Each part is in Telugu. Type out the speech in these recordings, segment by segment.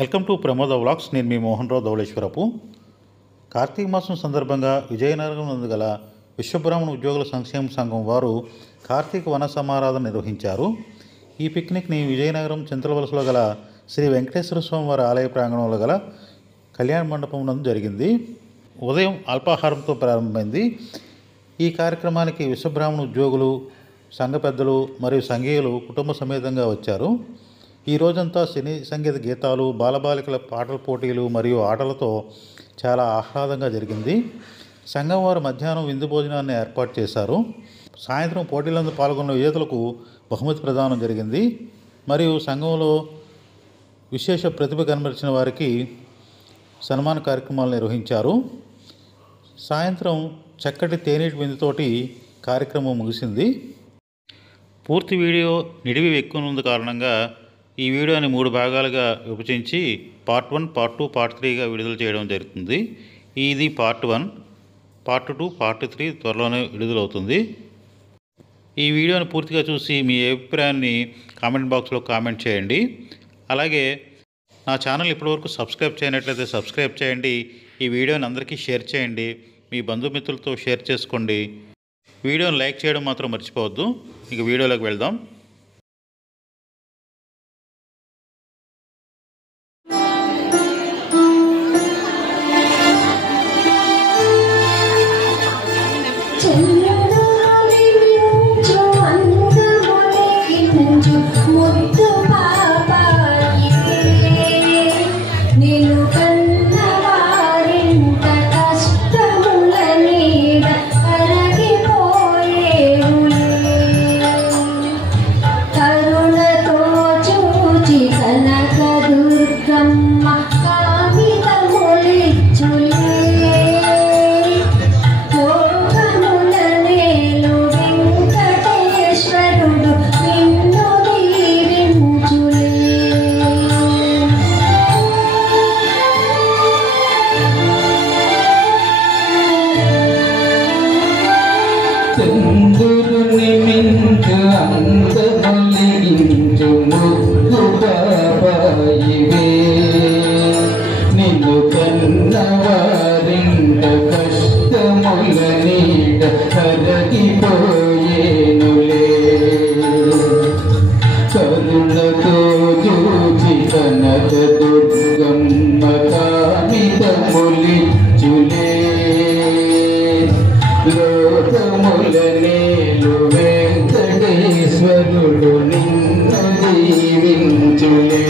Welcome to Pramoda vlogs. నేను మీ మోహన్ రావు ధవళేశ్వరపు. కార్తీక మాసం సందర్భంగా విజయనగరం నందు గల విశ్వబ్రాహ్మణ ఉద్యోగుల సంక్షేమ సంఘం వారు కార్తీక వన సమారాధన నిర్వహించారు. ఈ పిక్నిక్ని విజయనగరం చింతలవలసలో గల శ్రీ వెంకటేశ్వర స్వామి వారి ఆలయ ప్రాంగణంలో గల కళ్యాణ మండపం నందు జరిగింది. ఉదయం అల్పాహారంతో ప్రారంభమైంది. ఈ కార్యక్రమానికి విశ్వబ్రాహ్మణ ఉద్యోగులు, సంఘ పెద్దలు మరియు సంఘీయులు కుటుంబ సమేతంగా వచ్చారు. ఈ రోజంతా సినీ సంగీత గీతాలు, బాలబాలికల పాటల పోటీలు మరియు ఆటలతో చాలా ఆహ్లాదంగా జరిగింది. సంఘం వారు మధ్యాహ్నం విందు భోజనాన్ని ఏర్పాటు చేశారు. సాయంత్రం పోటీలందు పాల్గొన్న విజేతలకు బహుమతి ప్రదానం జరిగింది మరియు సంఘంలో విశేష ప్రతిభ కనబరిచిన వారికి సన్మాన కార్యక్రమాలు నిర్వహించారు. సాయంత్రం చక్కటి తేనీటి విందుతోటి కార్యక్రమం ముగిసింది. పూర్తి వీడియో నిడివి ఎక్కువనుంది కారణంగా ఈ వీడియోని 3 భాగాలుగా విభజించి పార్ట్ 1, పార్ట్ 2, పార్ట్ 3గా విడుదల చేయడం జరుగుతుంది. ఇది పార్ట్ 1, పార్ట్ 2, పార్ట్ 3 త్వరలోనే విడుదలవుతుంది. ఈ వీడియోని పూర్తిగా చూసి మీ అభిప్రాయాన్ని కామెంట్ బాక్స్లో కామెంట్ చేయండి. అలాగే నా ఛానల్ ఇప్పటివరకు సబ్స్క్రైబ్ చేయనట్లయితే సబ్స్క్రైబ్ చేయండి. ఈ వీడియోని అందరికీ షేర్ చేయండి. మీ బంధుమిత్రులతో షేర్ చేసుకోండి. వీడియోని లైక్ చేయడం మాత్రం మర్చిపోవద్దు. ఇక వీడియోలోకి వెళ్దాం. వెంకటేశ్వరుడు నిన్ను దీవించులే.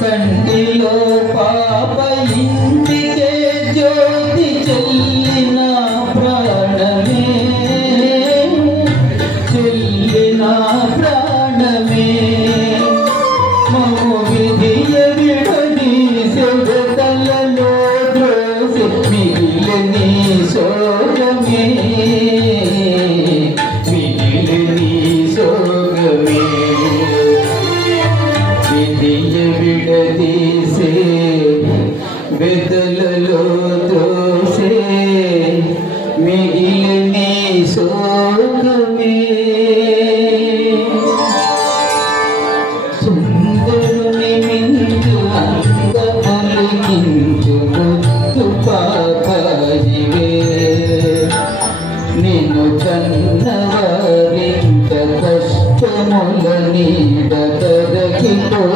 కంటిలో పాప ఇంటికే జ్యోతి చెల్లిన ప్రాణమే, చెల్లిన ప్రాణమే. మము విధియ విడని సెగతలలో ద్రోసి మిగిలిని సోగమే, మిగిలిని సోగమే. విధియ విడదీసే బెదలలో దోసే మిగిలిని సోగమే. వృక్షముల నీడ తరగిపోయేనులే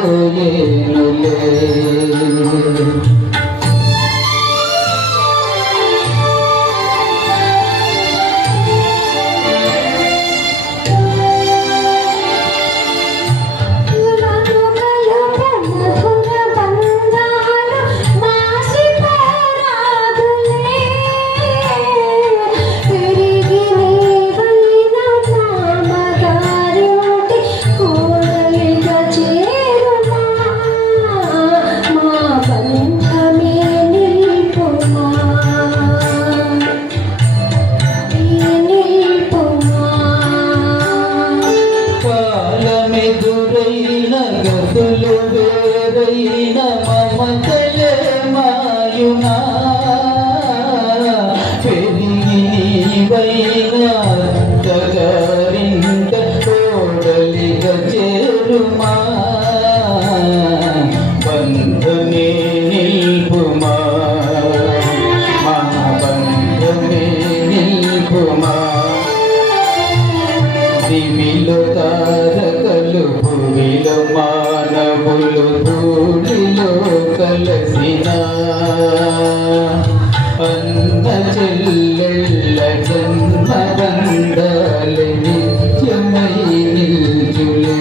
గతులు వేరైన మమతలే మాయునా పెరిగి నీవైన తగారింట తోడలిగా చేరుమా బంధమే నిల్పుమా మా బంధమే నిల్పుమా దివిలో తారకలు భూమిలో మానవులు ధూళిలో కలసిన అన్న చెల్లెళ్ళ జన్మ బంధాలు నిత్యమై నిల్చులే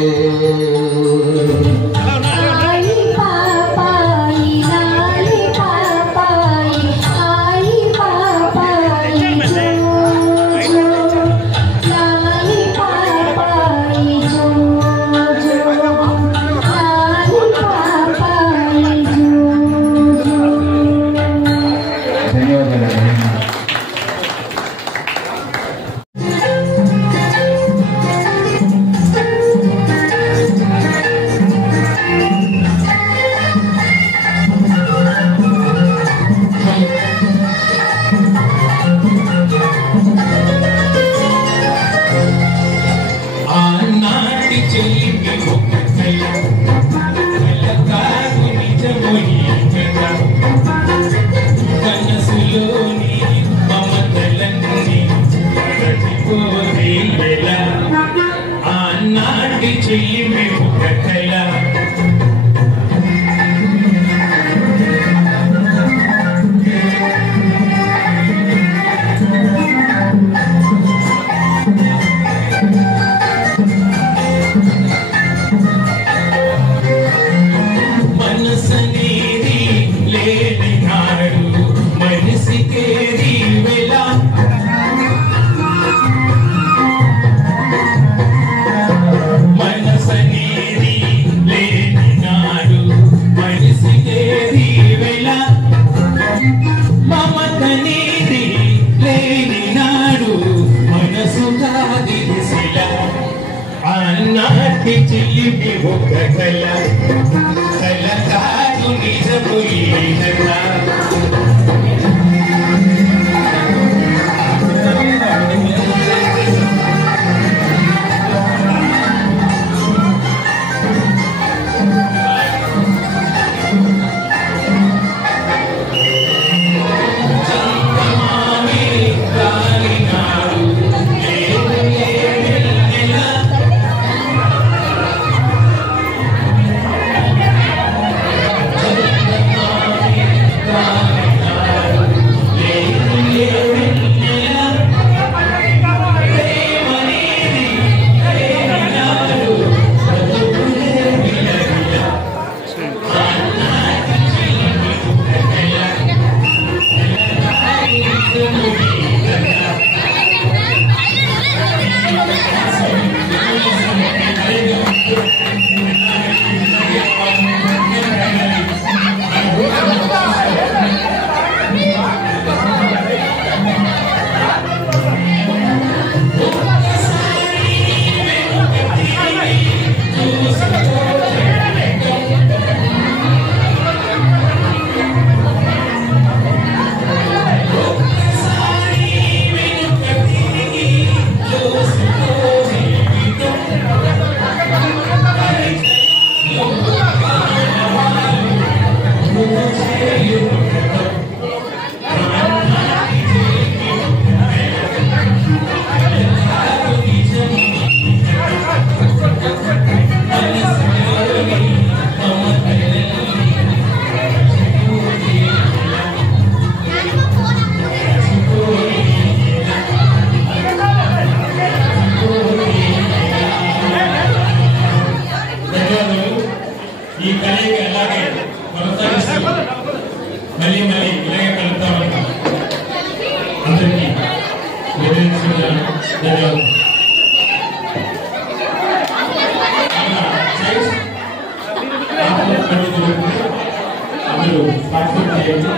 కలయిక అలాగే కొనసాగిస్తూ మళ్ళీ మళ్ళీ ఇలాగే కలుపుతామని అందరికీ వివరించుకున్నాను. ధన్యవాదాలు. అందరూ పార్టిసిపేట్ చేయండి.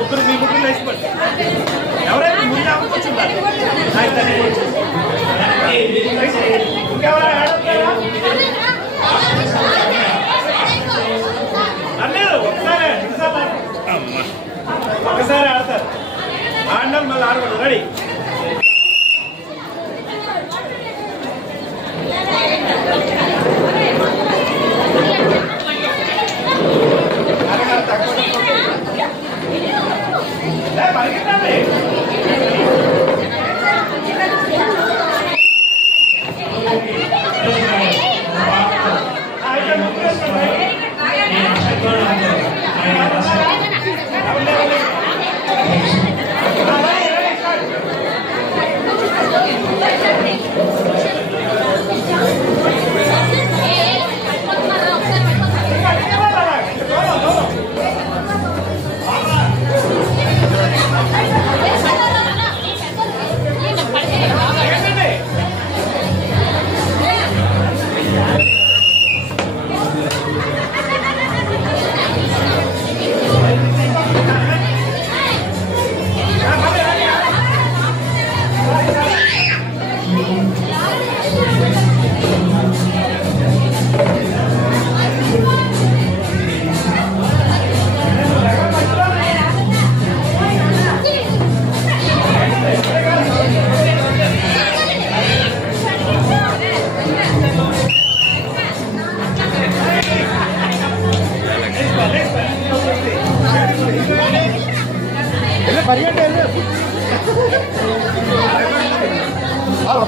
ముగ్గురు మీ ముగ్గురు వేసిపోండి. ఎవరైనా ముందు అవ్వకొచ్చుంటారు. ఒకసారి ఆడతారు. ఆడినారు మళ్ళీ ఆడకూడదు. రెడీ.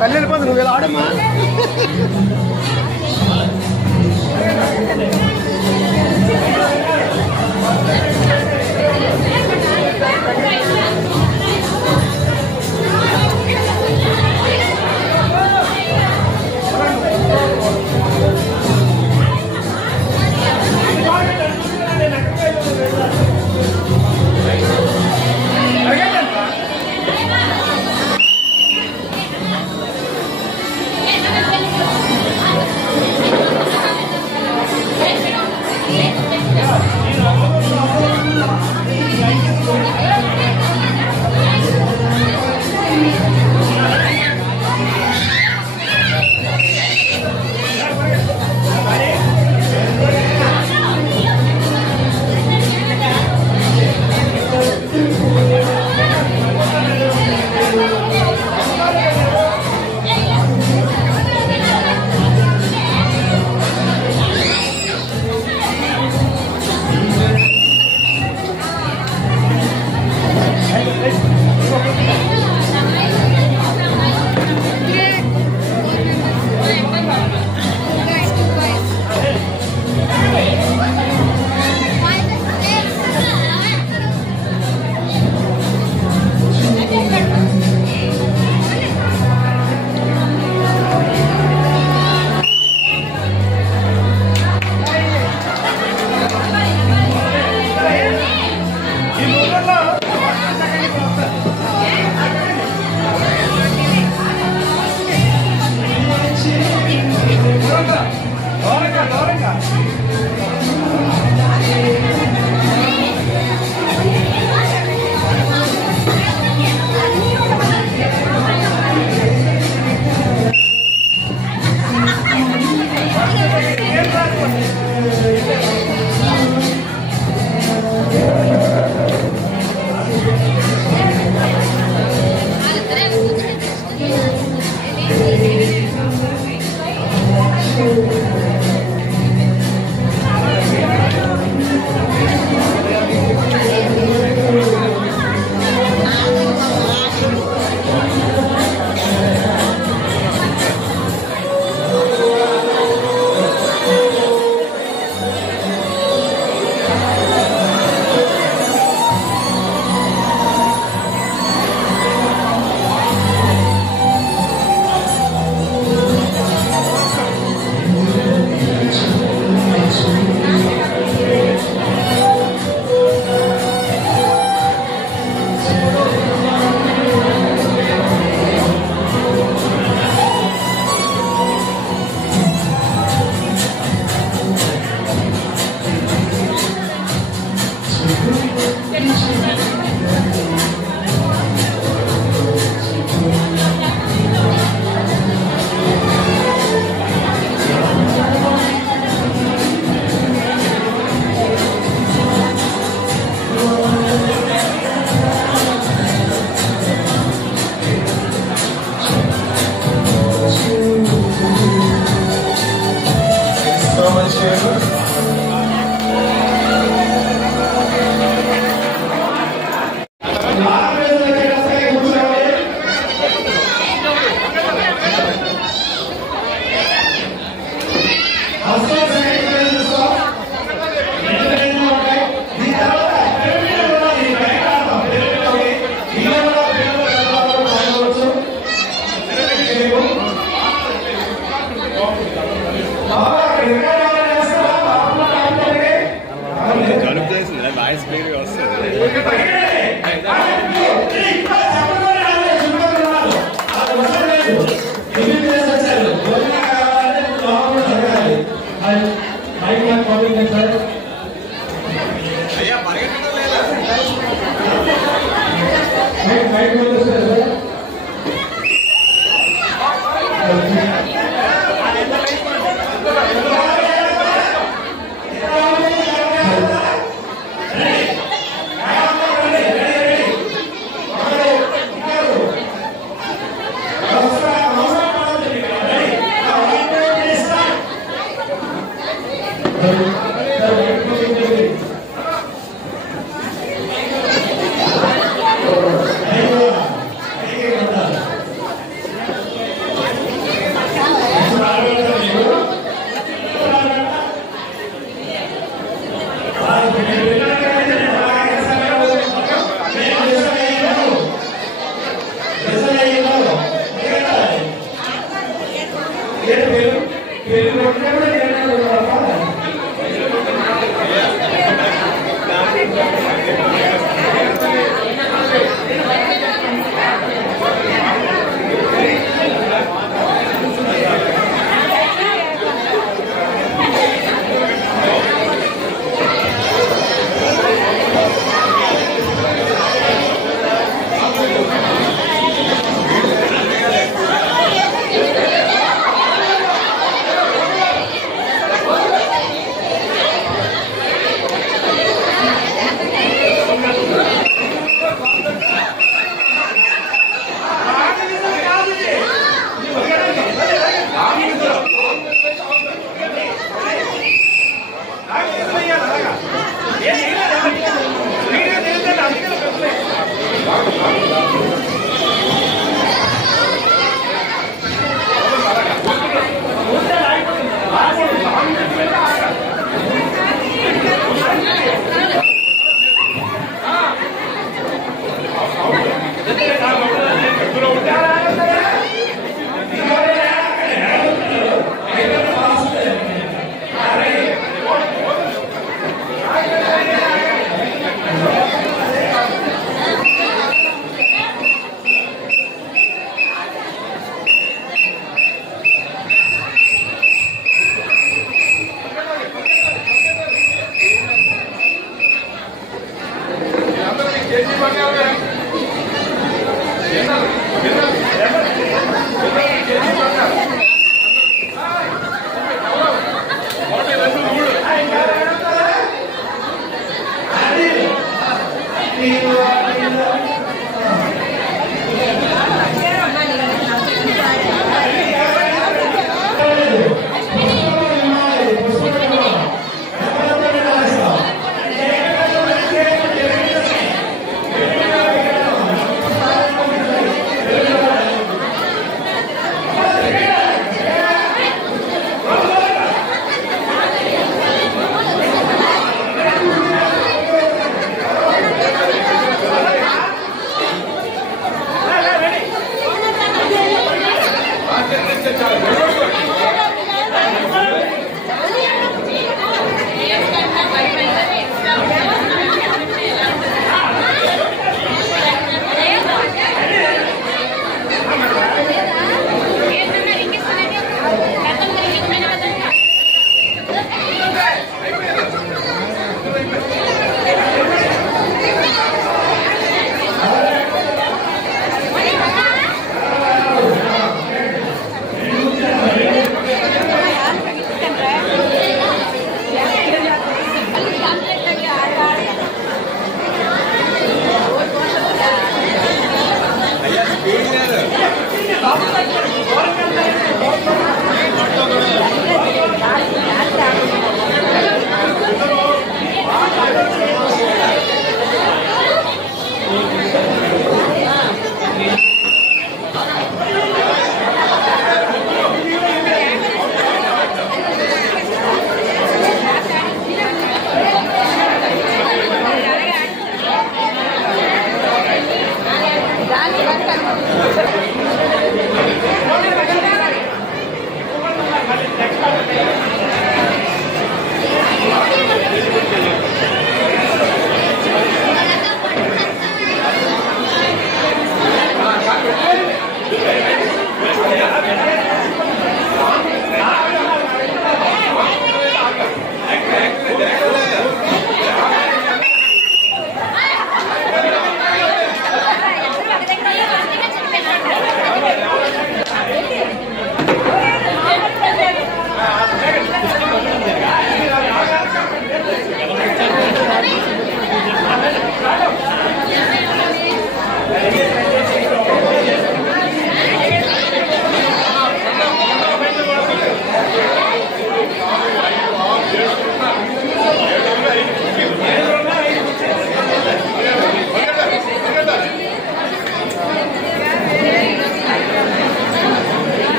పెళ్ళి వెళ్ళిపోతుంది. నువ్వు ఇలా ఆడమ్మా. Thank you.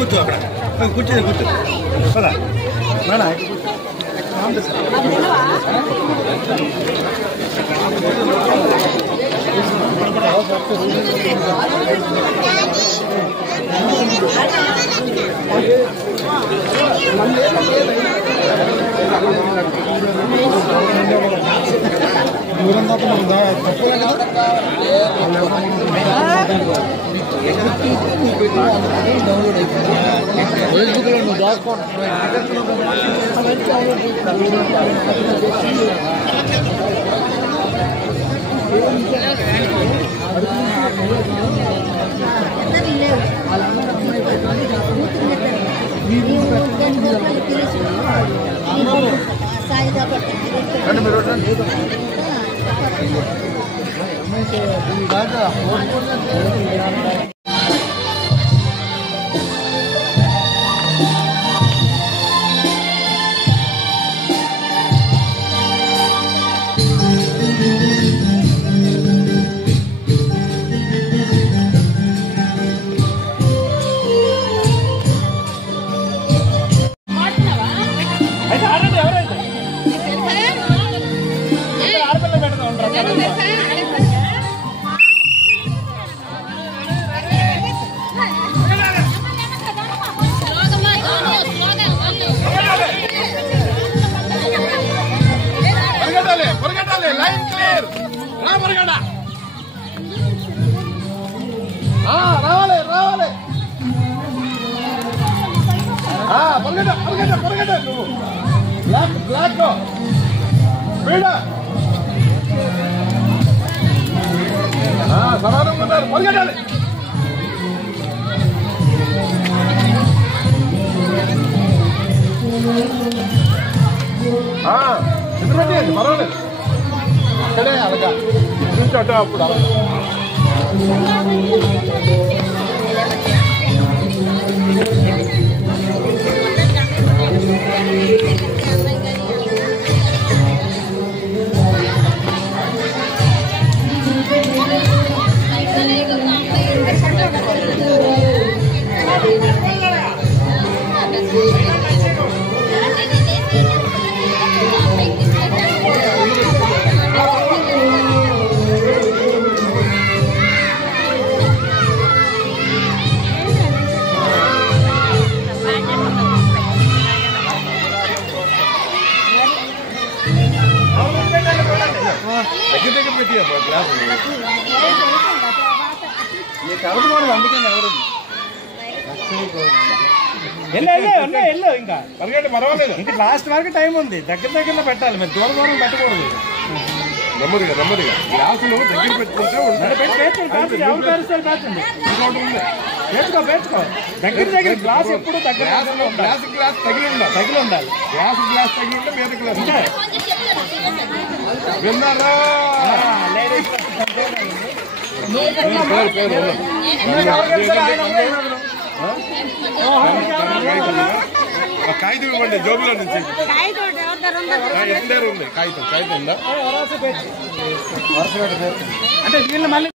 కూర్చో అక్కడ కూర్చో పర్వాలేదు అక్కడే అలాగా చూసాట అప్పుడు దగ్గర పెట్టి అందుకని ఎవరు వెళ్ళు ఇంకా పర్వాలేదు ఇంకా లాస్ట్ వరకు టైం ఉంది దగ్గరలో పెట్టాలి మీరు దూరం పెట్టకూడదు నెమ్మదిగా గ్లాసులు దగ్గర పెట్టుకుంటే ఎవరు పేరుస్తారు పేర్చండి పేర్చుకో దగ్గర గ్లాస్ ఎప్పుడు గ్లాస్ తగిలి ఉండాలి గ్లాస్ తగిలి ఉంటే మీద గ్లాస్ విన్నారా కాగితం ఇవ్వండి జోబులో నుంచి ఎందరు ఉంది కాగితం ఉందా అంటే వీళ్ళు మళ్ళీ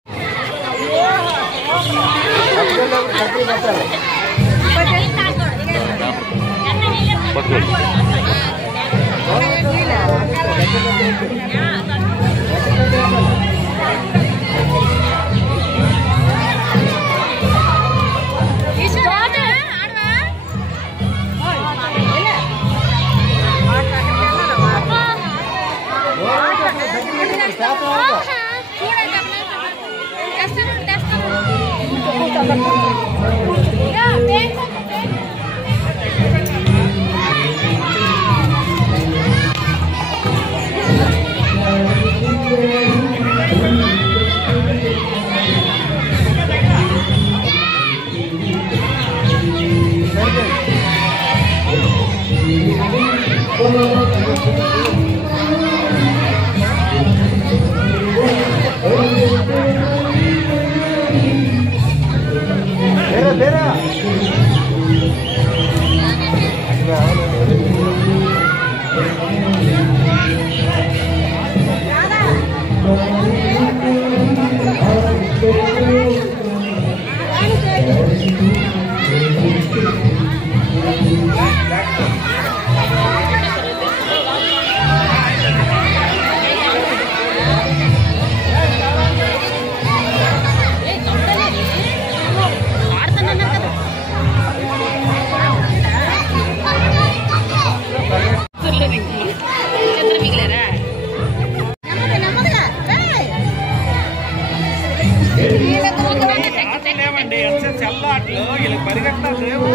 పరిగెట్టాలి లేవు.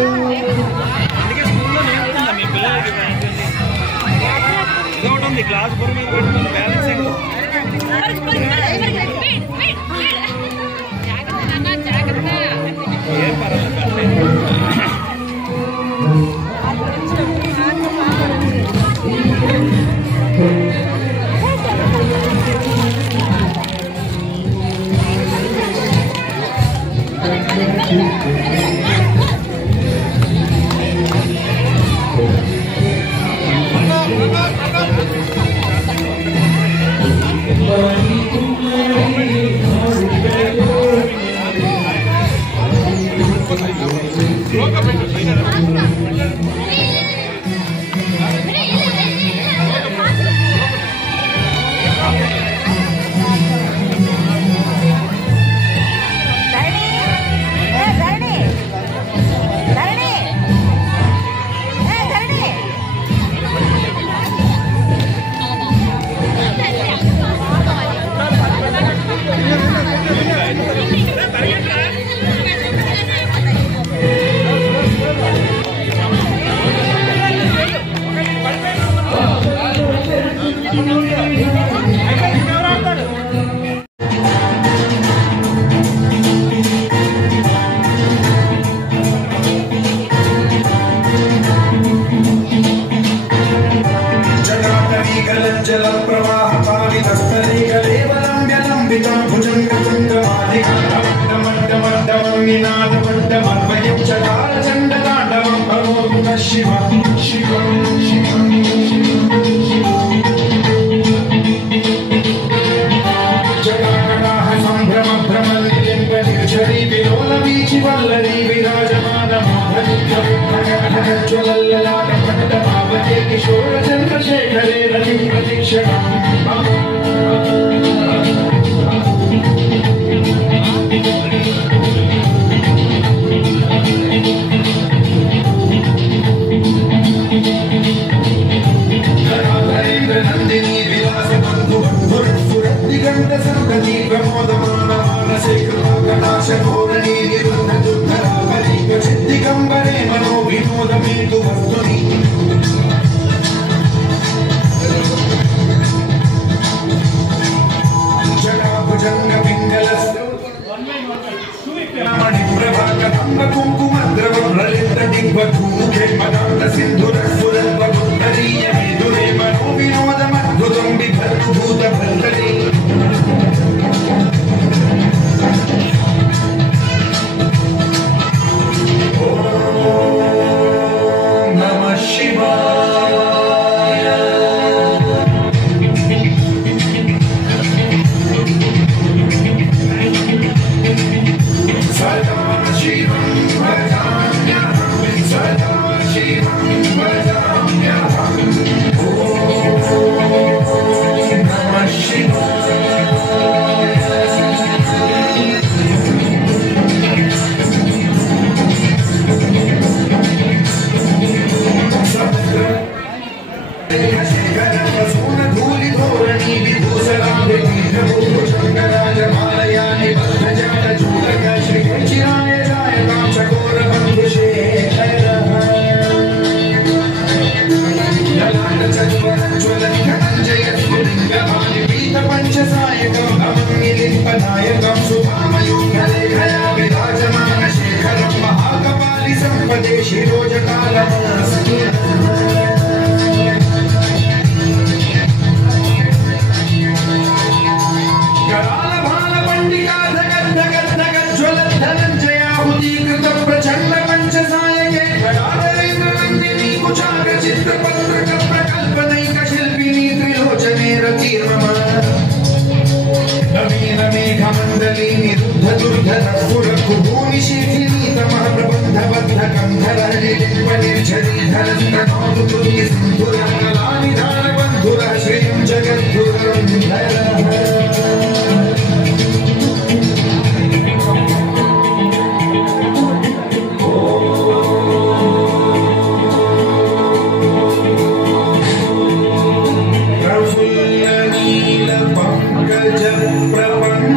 అందుకే స్కూల్లో నేర్పుతుందా మీ పిల్లలకి ఇది ఒకటి ఉంది, గ్లాస్ బొరు మీద పెట్టుకుని బ్యాలెన్సింగ్. ఏం పర్వాలేదు.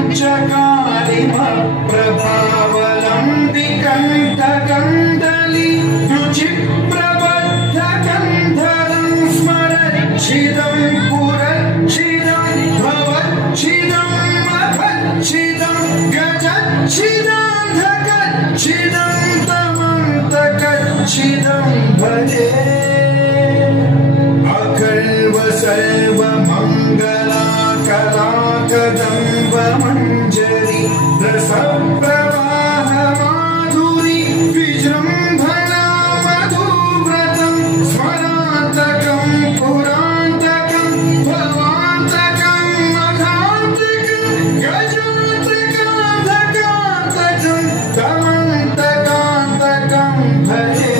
प्रपंचकारिम प्रभावलंबि कंटकं अच्युतं भजे अकल्व सर्वमङ्गलाकलाकदम्बमञ्जरी रसप्रवाह माधुरी विजृम्भणा मधुव्रतं स्मरान्तकं पुरान्तकं भवान्तकं मघान्तकं गजान्तकान्तकान्तकं तमन्तकान्तकं भजे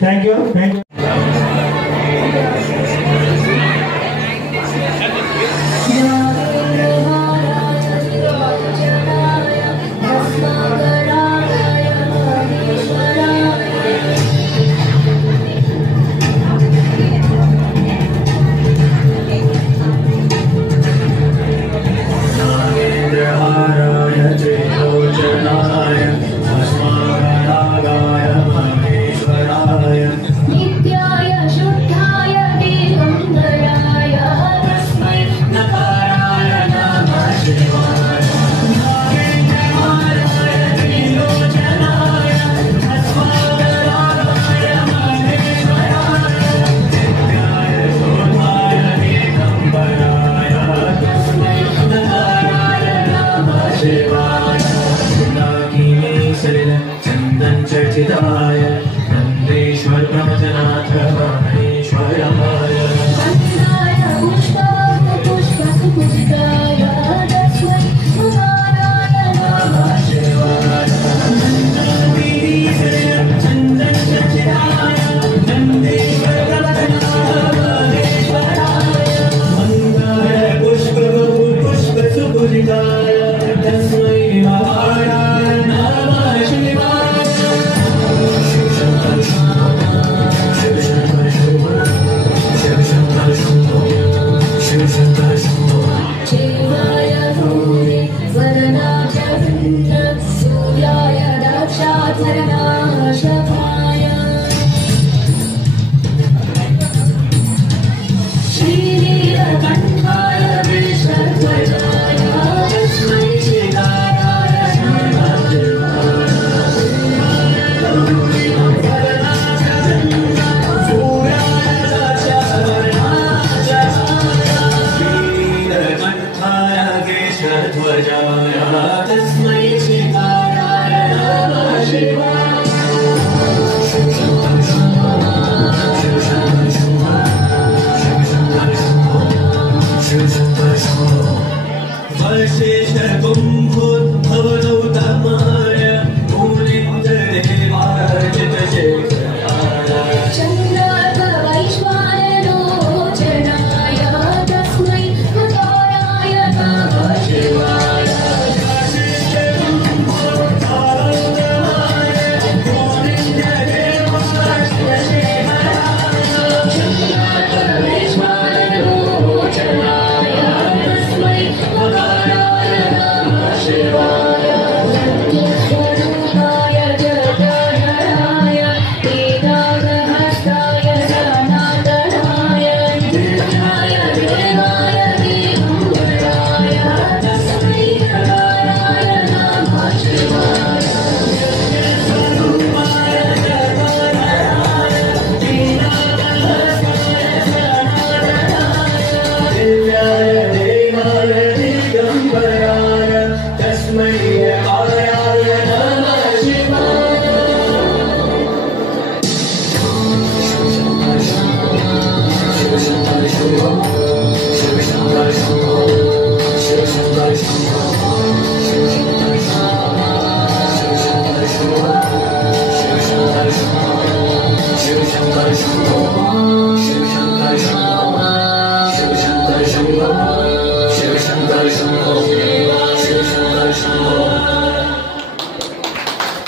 Thank you. Nityam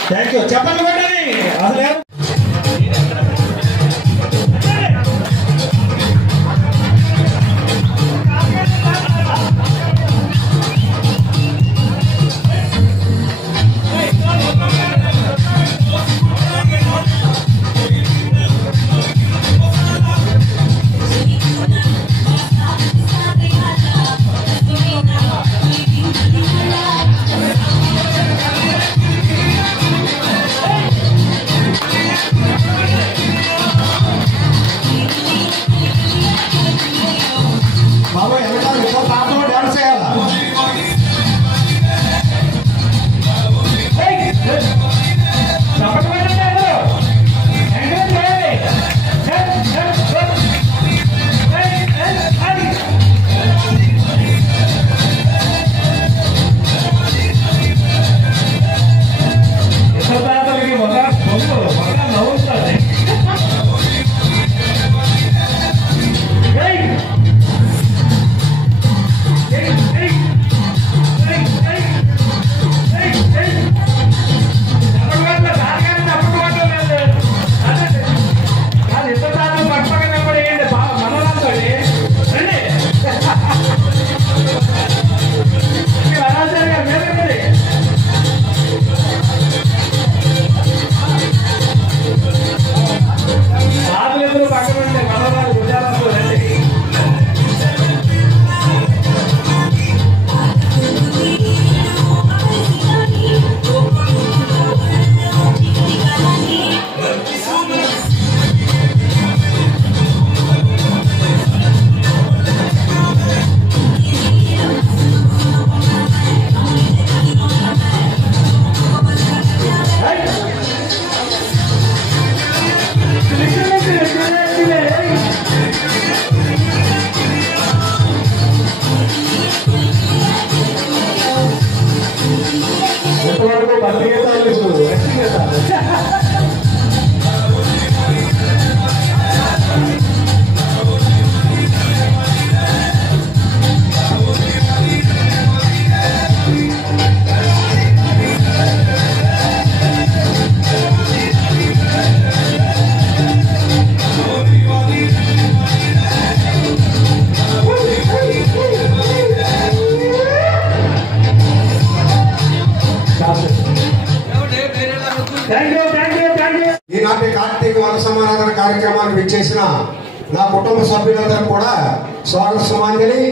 thank you. చెప్పండి అసలు ఈనాటి కార్తీక వన సమారాధన కార్యక్రమాన్ని విచ్చేసిన నా కుటుంబ సభ్యులందరూ కూడా స్వాగత సుమాంజలి.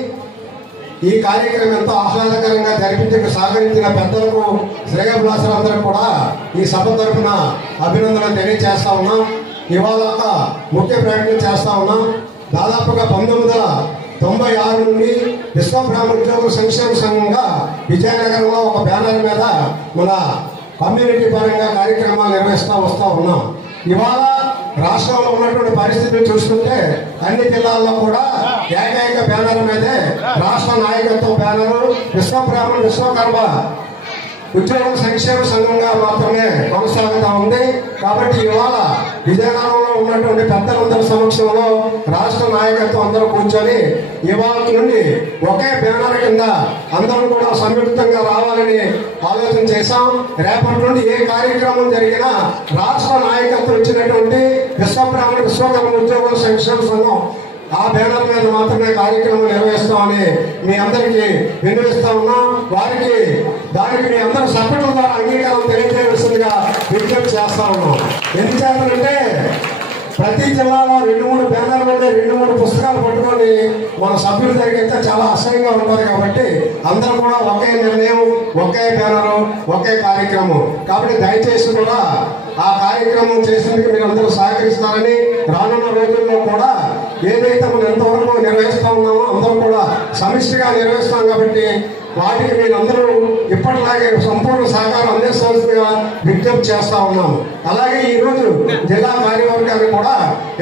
ఈ కార్యక్రమం ఎంతో ఆహ్లాదకరంగా జరిపించడానికి సహకరించిన పెద్దలకు శ్రేయోభిలాషులందరూ కూడా ఈ సభ తరఫున అభినందనలు తెలియజేస్తా ఉన్నాం. ఇవాళ ముఖ్య ప్రకటన చేస్తా ఉన్నాం. దాదాపుగా 1996 నుండి విశ్వబ్రాహ్మణ ఉద్యోగుల సంక్షేమ సంఘంగా విజయనగరంలో ఒక బ్యానర్ మీద మన కమ్యూనిటీ పరంగా కార్యక్రమాలు నిర్వహిస్తూ వస్తూ ఉన్నాం. ఇవాళ రాష్ట్రంలో ఉన్నటువంటి పరిస్థితులు చూసుకుంటే అన్ని జిల్లాల్లో కూడా ఏకైక బ్యానర్ మీదే రాష్ట్ర నాయకత్వ బ్యానరు విశ్వబ్రాహ్మణ విశ్వకర్మ ఉద్యోగుల సంక్షేమ సంఘంగా మాత్రమే కొనసాగుతూ ఉంది. కాబట్టి ఇవాళ విజయనగరంలో ఉన్నటువంటి పెద్దలందరి సమక్షంలో రాష్ట్ర నాయకత్వం అందరూ కూర్చొని ఇవాళ నుండి ఒకే బ్యానర్ కింద అందరూ కూడా సంయుక్తంగా రావాలని ఆలోచన చేశాం. రేపటి నుండి ఏ కార్యక్రమం జరిగినా రాష్ట్ర నాయకత్వం ఇచ్చినటువంటి విశ్వబ్రాహ్మణ విశ్వకర్మ ఉద్యోగుల సంక్షేమ సంఘం ఆ బ్యానర్ మీద మాత్రమే కార్యక్రమం నిర్వహిస్తామని మీ అందరికీ వినిపిస్తా ఉన్నాం. వారికి దానికి మీ అందరూ సభ్యుల ద్వారా అంగీకారం తెలియజేయవలసిందిగా విజ్ఞప్తి చేస్తా ఉన్నాం. ఎందుచేతంటే ప్రతి జిల్లాలో 2-3 బ్యానర్లు ఉండే 2-3 పుస్తకాలు పట్టుకొని మన సభ్యుల దగ్గర చాలా అసహ్యంగా ఉంటుంది. కాబట్టి అందరూ కూడా ఒకే నిర్ణయం, ఒకే బ్యానరు, ఒకే కార్యక్రమం. కాబట్టి దయచేసి కూడా ఆ కార్యక్రమం చేసేందుకు మీరు అందరూ సహకరిస్తారని, రానున్న రోజుల్లో కూడా ఏదైతే మనం ఎంతవరకు నిర్వహిస్తూ ఉన్నామో అందరూ కూడా సమిష్టిగా నిర్వహిస్తాం. కాబట్టి వాటికి మీరందరూ ఇప్పటిలాగే సంపూర్ణ సహకారం అందించవలసిందిగా విజ్ఞప్తి చేస్తా ఉన్నాము. అలాగే ఈరోజు జిల్లా కార్యవర్గాన్ని కూడా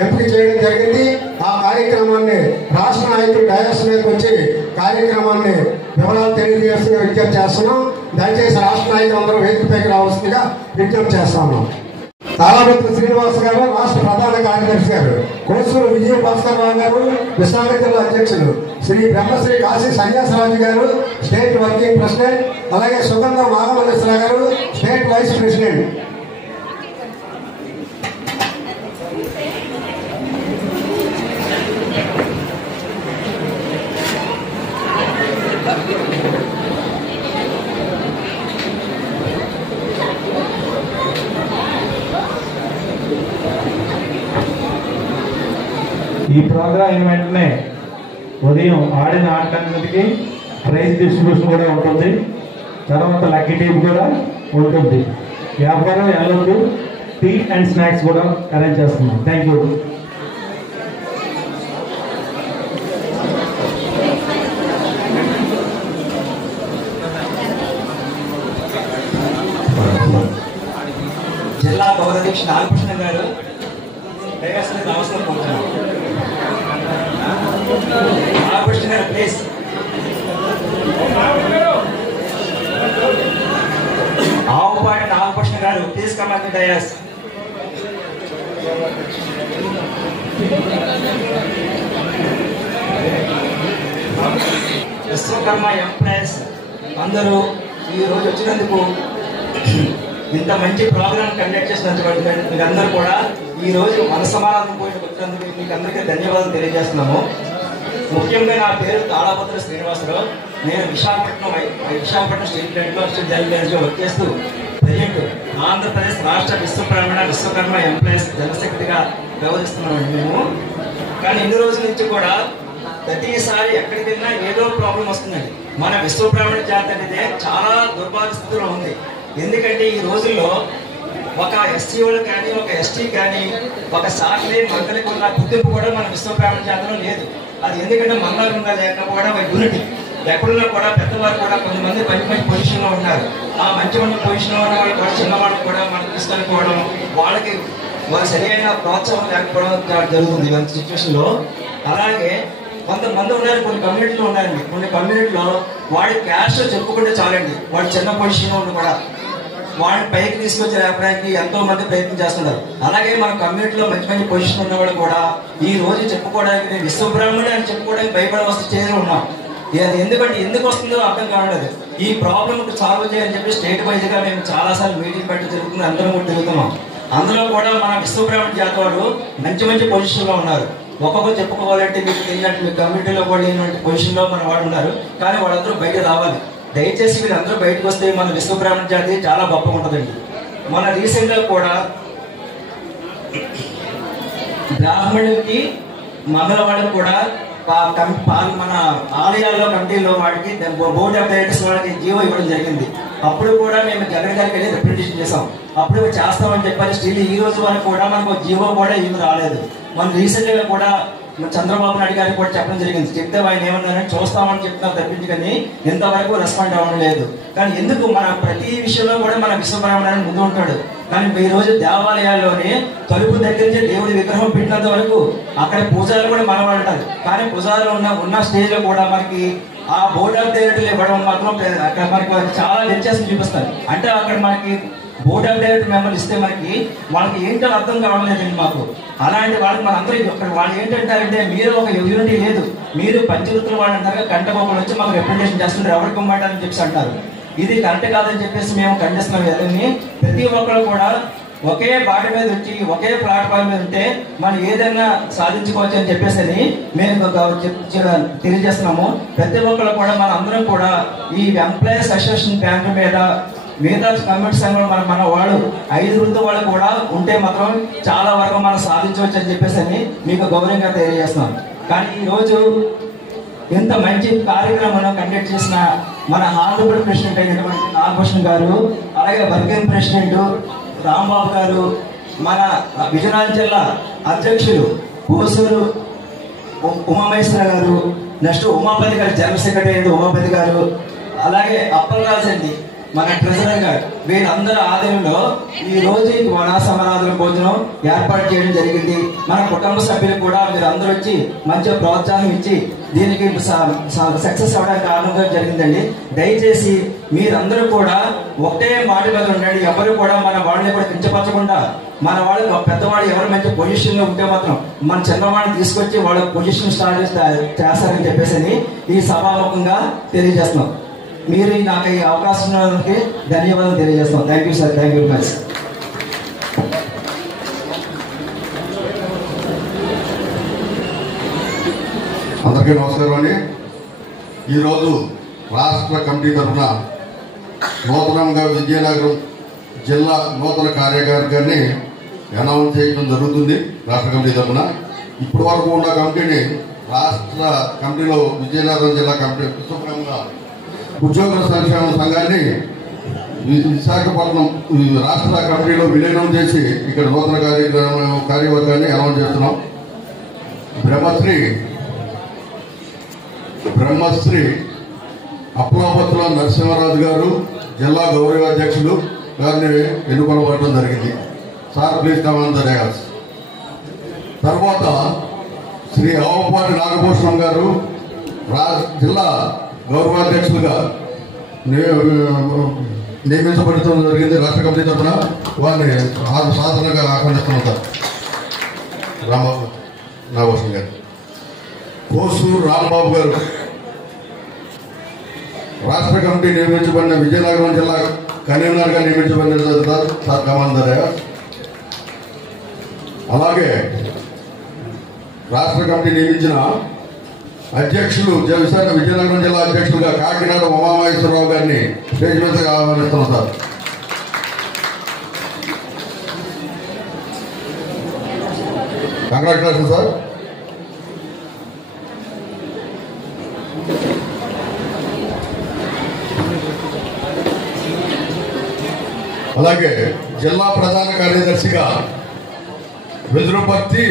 ఎంపిక చేయడం జరిగింది. ఆ కార్యక్రమాన్ని రాష్ట్ర నాయకులు డయాస్ మీదకి వచ్చి కార్యక్రమాన్ని వివరాలు తెలియజేస్తూ విజ్ఞప్తి చేస్తున్నాం. దయచేసి రాష్ట్ర నాయకులు అందరూ వేదికపైకి రావాల్సిందిగా విజ్ఞప్తి చేస్తా ఉన్నాం. తాళాబెత్త శ్రీనివాస్ గారు రాష్ట్ర ప్రధాన కార్యదర్శి గారు, కోసూరు విజయ భాస్కర్ రావు గారు విశాఖ జిల్లా అధ్యక్షులు, శ్రీ బ్రహ్మశ్రీ కాశీ సన్యాసరాజు గారు స్టేట్ వర్కింగ్ ప్రెసిడెంట్, అలాగే సుగంధ నాగమల్లేశ్వర గారు స్టేట్ వైస్ ప్రెసిడెంట్. ఈ ప్రోగ్రాం అయిన వెంటనే ఉదయం ఆడిన ఆటలన్నిటికీ ప్రైజ్ డిస్ట్రిబ్యూషన్ కూడా ఉంటుంది. తర్వాత లక్కీ టీప్ కూడా ఉంటుంది. వ్యాపారం వెళ్ళొద్దు, టీ అండ్ స్నాక్స్ కూడా అరేంజ్ చేస్తున్నాం. Thank you. జిల్లా గౌరవాధ్యక్ష నాగకృష్ణ గారు నమస్కారం కోరుతున్నాను. నాగకృష్ణ గారు ప్లీజ్. ఆవుపాటి నాగకృష్ణ గారు please come at the dais. Vishwakarma employees అందరూ ఈ రోజు వచ్చినందుకు, ఇంత మంచి ప్రోగ్రామ్ కండక్ట్ చేసినందుకు మీకు అందరూ కూడా ఈ రోజు మన సమాధానం పోయిన వచ్చినందుకు మీకు అందరికీ ధన్యవాదాలు తెలియజేస్తున్నాము. ముఖ్యంగా నా పేరు తాళాపత్ర శ్రీనివాసరావు. నేను విశాఖపట్నం స్టీల్ ప్లాంట్లో అసిస్టెంట్ జనరల్ మేనేజర్ వర్క్ చేస్తూ ప్రజెంట్ ఆంధ్రప్రదేశ్ రాష్ట్ర విశ్వకర్మ ఎంప్లాయీస్ జనశక్తిగా వ్యవహరిస్తున్నామండి మేము. కానీ ఇన్ని రోజుల నుంచి కూడా ప్రతిసారి ఎక్కడికి వెళ్ళినా ఏదో ప్రాబ్లం వస్తుందండి. మన విశ్వబ్రాహ్మణ జాతి అనేది చాలా దుర్భాగ్య స్థితిలో ఉంది. ఎందుకంటే ఈ రోజుల్లో ఒక ఎస్సీ వాళ్ళు కానీ ఒక ఎస్టీ కానీ ఒక సాకిలే మంగళకి ఉన్న గుర్తింపు కూడా మన విశ్వబ్రాహ్మణ జాతిలో లేదు. అది ఎందుకంటే మంగళంగా లేకపోవడం యూనిటీ. ఎక్కడున్నా కూడా పెద్దవారు కూడా కొంతమంది మంచి పొజిషన్లో ఉన్నారు. ఆ మంచి పొజిషన్లో ఉన్న వాళ్ళు కూడా చిన్నవాళ్ళకి కూడా మనం తీసుకెళ్ళిపోవడం, వాళ్ళకి సరైన ప్రోత్సాహం లేకపోవడం జరుగుతుంది ఇలాంటి సిచ్యువేషన్లో. అలాగే కొంతమంది ఉన్నారు, కొన్ని కమ్యూనిటీలో ఉన్నారండి. కొన్ని కమ్యూనిటీలో వాడి క్యాష్ చెప్పుకుంటే చాలండి, వాడు చిన్న పొజిషన్లో ఉండి కూడా వాడిని పైకి తీసుకొచ్చి లేపడానికి ఎంతో మంది ప్రయత్నం చేస్తున్నారు. అలాగే మన కమ్యూనిటీలో మంచి పొజిషన్ ఉన్న వాళ్ళు కూడా ఈ రోజు చెప్పుకోవడానికి, నేను విశ్వబ్రాహ్మణుడు అని చెప్పుకోవడానికి భయపడే చేసి ఉన్నాం. ఎందుకంటే ఎందుకు వస్తుందో అర్థం కావట్లేదు. ఈ ప్రాబ్లమ్ సాల్వ్ చేయాలని చెప్పి స్టేట్ వైజ్ గా మేము చాలాసార్లు మీటింగ్ పెట్టి జరుగుతుంది, అందరం కూడా తిరుగుతున్నాం. అందులో కూడా మన విశ్వబ్రాహ్మణ జాతి వాడు మంచి పొజిషన్ లో ఉన్నారు. ఒక్కొక్కరు చెప్పుకోవాలంటే మీకు తెలియనట్టు మీ కమ్యూనిటీలో కూడా లేనటువంటి పొజిషన్ లో మన వాడు ఉన్నారు. కానీ వాళ్ళందరూ బయట రావాలి. దయచేసి వీళ్ళందరూ బయటకు వస్తే మన విశ్వబ్రాహ్మణ జాతి చాలా గొప్పగా ఉంటుందండి. మన రీసెంట్ గా కూడా బ్రాహ్మణులకి మంగళవాడికి కూడా మన ఆలయాల్లో కమిటీలో వాడికి బోర్డ్ ఆఫ్ డైరెక్టర్స్ వాళ్ళకి జీవో ఇవ్వడం జరిగింది. అప్పుడు కూడా మేము జగన్ గారికి వెళ్ళి రిప్రజెంటేషన్ చేసాం. అప్పుడు చేస్తామని చెప్పారు. స్టిల్ ఈ రోజు వరకు కూడా మనకు జీవో కూడా ఏమి రాలేదు. మనం రీసెంట్ గా కూడా చంద్రబాబు నాయుడు గారికి కూడా చెప్పడం జరిగింది. చెప్తే ఆయన ఏమన్నారని చూస్తామని చెప్తున్నారు తప్పించి కానీ ఇంతవరకు రెస్పాండ్ అవ్వడం లేదు. కానీ ఎందుకు మన ప్రతి విషయంలో కూడా మన విశ్వబ్రాహ్మణుడు ముందు ఉంటాడు. కానీ ఈ రోజు దేవాలయాల్లోనే తలుపు దగ్గర నుంచి దేవుడి విగ్రహం పెట్టినంత వరకు అక్కడ పూజారులు కూడా మనవాళ్ళు ఉంటారు. కానీ పూజారులు ఉన్న స్టేజ్ లో కూడా మనకి ఆ బోర్డ్ ఆఫ్ డైరెక్టర్లు ఇవ్వడం మాత్రం అక్కడ మనకి చాలా వ్యత్యాసం చూపిస్తారు. అంటే అక్కడ మనకి బోర్డ్ ఆఫ్ డైరెక్టర్ మెంబర్లు ఇస్తే మనకి వాళ్ళకి ఏంటో అర్థం కావడం లేదండి మాకు. అలాంటి వాళ్ళకి మన అందరూ ఇక్కడ వాళ్ళు ఏంటంటారంటే మీరు ఒక యూనిటీ లేదు, మీరు పంచవృత్తులు వాళ్ళు అంటారు, గంటకొకరు వచ్చి మాకు రిప్రజెంటేషన్ చేస్తున్నారు, ఎవరికి మాట అని చెప్పేసి అంటారు. ఇది కరెక్ట్ కాదని చెప్పేసి మేము ఖండిస్తున్నాం. ఏదని ప్రతి ఒక్కరు కూడా ఒకే బాట మీద వచ్చి ఒకే ప్లాట్ఫామ్ మీద ఉంటే మనం ఏదైనా సాధించుకోవచ్చు అని చెప్పేసి మేము తెలియజేస్తున్నాము. ప్రతి ఒక్కరు కూడా మన అందరం కూడా ఈ ఎంప్లాయీస్ అసోసియేషన్ బ్యాంక్ మీద మిగతా కమ్యూనిటీ సంఘంలో మన వాళ్ళు 5 వృత్తి వాళ్ళు కూడా ఉంటే మాత్రం చాలా వరకు మనం సాధించవచ్చు అని చెప్పేసి మీకు గౌరవంగా తెలియజేస్తున్నాం. కానీ ఈరోజు ఇంత మంచి కార్యక్రమం కండక్ట్ చేసిన మన ఆంధ్రప్రదేశ్ ప్రెసిడెంట్ అయినటువంటి నాగభూషణ్ గారు, అలాగే వర్కింగ్ ప్రెసిడెంట్ రాంబాబు గారు, మన విజయనగరం జిల్లా అధ్యక్షులు కోసూరు ఉమామహేశ్వర గారు, నెక్స్ట్ ఉమాపతి గారు జనరల్ సెక్రటరీ ఉమాపతి గారు, అలాగే అప్పలరాజు అండి మన ట్రెజరర్ గారు, వీళ్ళందరూ ఆధ్వర్యంలో ఈ రోజు వన సమారాధన భోజనం ఏర్పాటు చేయడం జరిగింది. మన కుటుంబ సభ్యులు కూడా మీరు అందరూ వచ్చి మంచి ప్రోత్సాహం ఇచ్చి దీనికి సక్సెస్ అవ్వడానికి కారణంగా జరిగిందండి. దయచేసి మీరందరూ కూడా ఒకటే మాట మీద ఉండండి. ఎవరు కూడా మన వాళ్ళని కూడా కించపరచకుండా మన వాళ్ళు పెద్దవాళ్ళు ఎవరు మంచి పొజిషన్లో ఉంటే మాత్రం మన చిన్నవాడిని తీసుకొచ్చి వాళ్ళ పొజిషన్ స్టార్ట్ చేస్తారని చెప్పేసి ఈ సభాముఖంగా తెలియజేస్తున్నాం. మీరు నాకు ఈ అవకాశానికి ధన్యవాదాలు తెలియజేస్తాం. Thank you sir. Thank you very much. అందరికీ నమస్కారం అండి. ఈరోజు రాష్ట్ర కమిటీ తరఫున నూతనంగా విజయనగరం జిల్లా నూతన కార్యవర్గాన్ని అనౌన్స్ చేయడం జరుగుతుంది. రాష్ట్ర కమిటీ తరఫున ఇప్పటి వరకు ఉన్న కమిటీని రాష్ట్ర కమిటీలో విజయనగరం జిల్లా కమిటీ విశ్వబ్రహ్మ ఉద్యోగుల సంక్షేమ సంఘాన్ని విశాఖపట్నం రాష్ట్ర కమిటీలో విలీనం చేసి ఇక్కడ నూతన కార్యవర్గాన్ని అనౌన్స్ చేస్తున్నాం. బ్రహ్మశ్రీ అప్లాపత్ర నరసింహరాజు గారు జిల్లా గౌరవ అధ్యక్షులు గారిని ఎన్నుకోవడం జరిగింది. Sir please come on the dais. తర్వాత శ్రీ ఆవపాటి నాగభూషణం గారు జిల్లా గౌరవాధ్యక్షులుగా నియమించబడటం జరిగింది రాష్ట్ర కమిటీ తరఫున. వారిని సాధారణంగా ఆహ్వానిస్తున్నాం. సార్ రాంబాబు నాగభూషణం గారు. కోసూరు రాంబాబు గారు రాష్ట్ర కమిటీ నియమించబడిన విజయనగరం జిల్లా కన్వీనర్గా నియమించబడిన సార్ కమాందరయ్య. అలాగే రాష్ట్ర కమిటీ నియమించిన అధ్యక్షులు విజయనగరం జిల్లా అధ్యక్షులుగా కాకినాడ ఉమామహేశ్వరరావు గారిని స్టేజ్ మీదగా ఆహ్వానిస్తున్నాం. Sir congratulation sir. అలాగే జిల్లా ప్రధాన కార్యదర్శిగా వెదురుపర్తి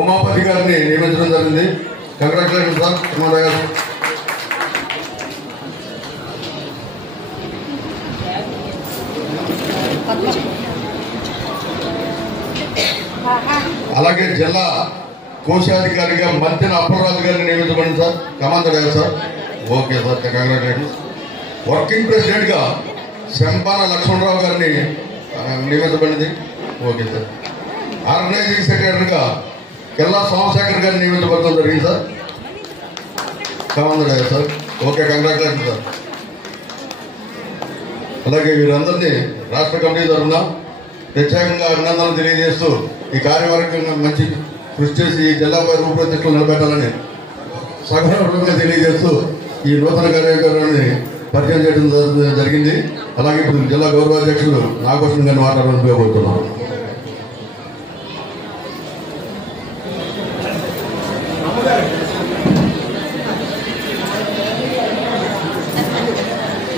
ఉమాపతి గారిని నియమించడం జరిగింది. Congratulation sir. అలాగే జిల్లా కోశాధికారిగా మంతెన అప్పలరాజు గారిని నియమించబడింది. Sir commander sir. Okay sir, congratulation. Working president గా శంపాన లక్ష్మణరావు గారిని నియమించబడింది. Okay sir. ఆర్గనైజింగ్ సెక్రటరీగా కెల్లా సోమశేఖర్ గారిని నియమించబడడం జరిగింది. Sir commander sir. Okay, congratulation sir. అలాగే వీరందరినీ రాష్ట్ర కమిటీ తరఫున ప్రత్యేకంగా అభినందనలు తెలియజేస్తూ ఈ కార్యవర్గంగా మంచి కృషి చేసి ఈ జిల్లా రూపురేఖలు నిలబెట్టాలని సగౌరవంగా తెలియజేస్తూ ఈ నూతన కార్యవర్గాన్ని పరిచయం చేయడం జరిగింది. అలాగే ఇప్పుడు జిల్లా గౌరవాధ్యక్షులు నాగభూషణం గారిని మాట్లాడాలని ఉపయోగపడుతున్నాం.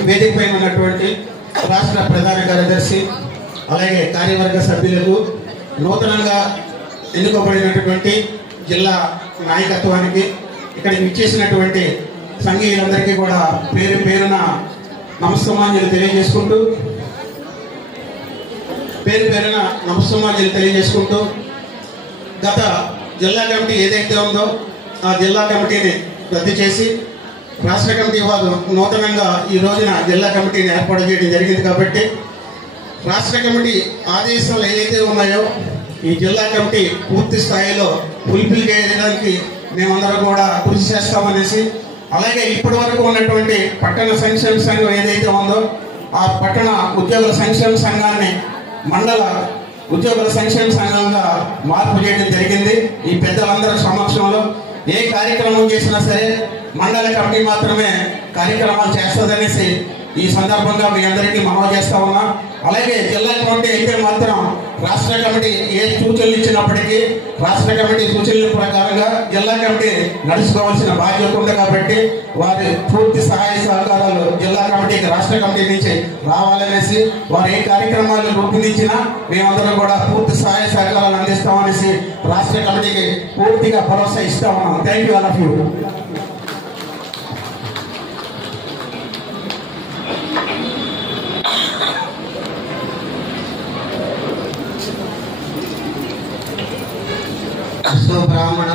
వేదికపై ఉన్నటువంటి రాష్ట్ర ప్రధాన కార్యదర్శి అలాగే కార్యవర్గ సభ్యులకు, నూతనంగా ఎన్నుకోబడినటువంటి జిల్లా నాయకత్వానికి, ఇక్కడికి ఇచ్చేసినటువంటి సంఘీయులందరికీ కూడా పేరు పేరున నమస్సమాంజలి తెలియజేసుకుంటూ గత జిల్లా కమిటీ ఏదైతే ఉందో ఆ జిల్లా కమిటీని రద్దు చేసి రాష్ట్ర కమిటీ వారు నూతనంగా ఈ రోజున జిల్లా కమిటీని ఏర్పాటు చేయడం జరిగింది. కాబట్టి రాష్ట్ర కమిటీ ఆదేశాలు ఏదైతే ఉన్నాయో ఈ జిల్లా కమిటీ పూర్తి స్థాయిలో ఫుల్ఫిల్ చేయడానికి మేమందరం కూడా కృషి చేస్తామనేసి, అలాగే ఇప్పటి వరకు ఉన్నటువంటి పట్టణ సంక్షేమ సంఘం ఏదైతే ఉందో ఆ పట్టణ ఉద్యోగుల సంక్షేమ సంఘాన్ని మండల ఉద్యోగుల సంక్షేమ సంఘంగా మార్పు చేయడం జరిగింది. ఈ పెద్దలందరి సమక్షంలో ఏ కార్యక్రమం చేసినా సరే మండల కమిటీ మాత్రమే కార్యక్రమాలు చేస్తుందనేసి ఈ సందర్భంగా మీ అందరికీ మనవి చేస్తా ఉన్నా. అలాగే జిల్లా కమిటీ అయితే మాత్రం రాష్ట్ర కమిటీ ఏ సూచనలు ఇచ్చినప్పటికీ రాష్ట్ర కమిటీ సూచనల ప్రకారంగా జిల్లా కమిటీ నడుచుకోవాల్సిన బాధ్యత ఉంది. కాబట్టి వారి పూర్తి సహాయ సహకారాలు జిల్లా కమిటీకి రాష్ట్ర కమిటీ నుంచి రావాలనేసి, వారు ఏ కార్యక్రమాలు రూపొందించినా మేమందరం కూడా పూర్తి సహాయ సహకారాలు అందిస్తామనేసి రాష్ట్ర కమిటీకి పూర్తిగా భరోసా ఇస్తా ఉన్నాం. Thank you all of you. బ్రాహ్మణ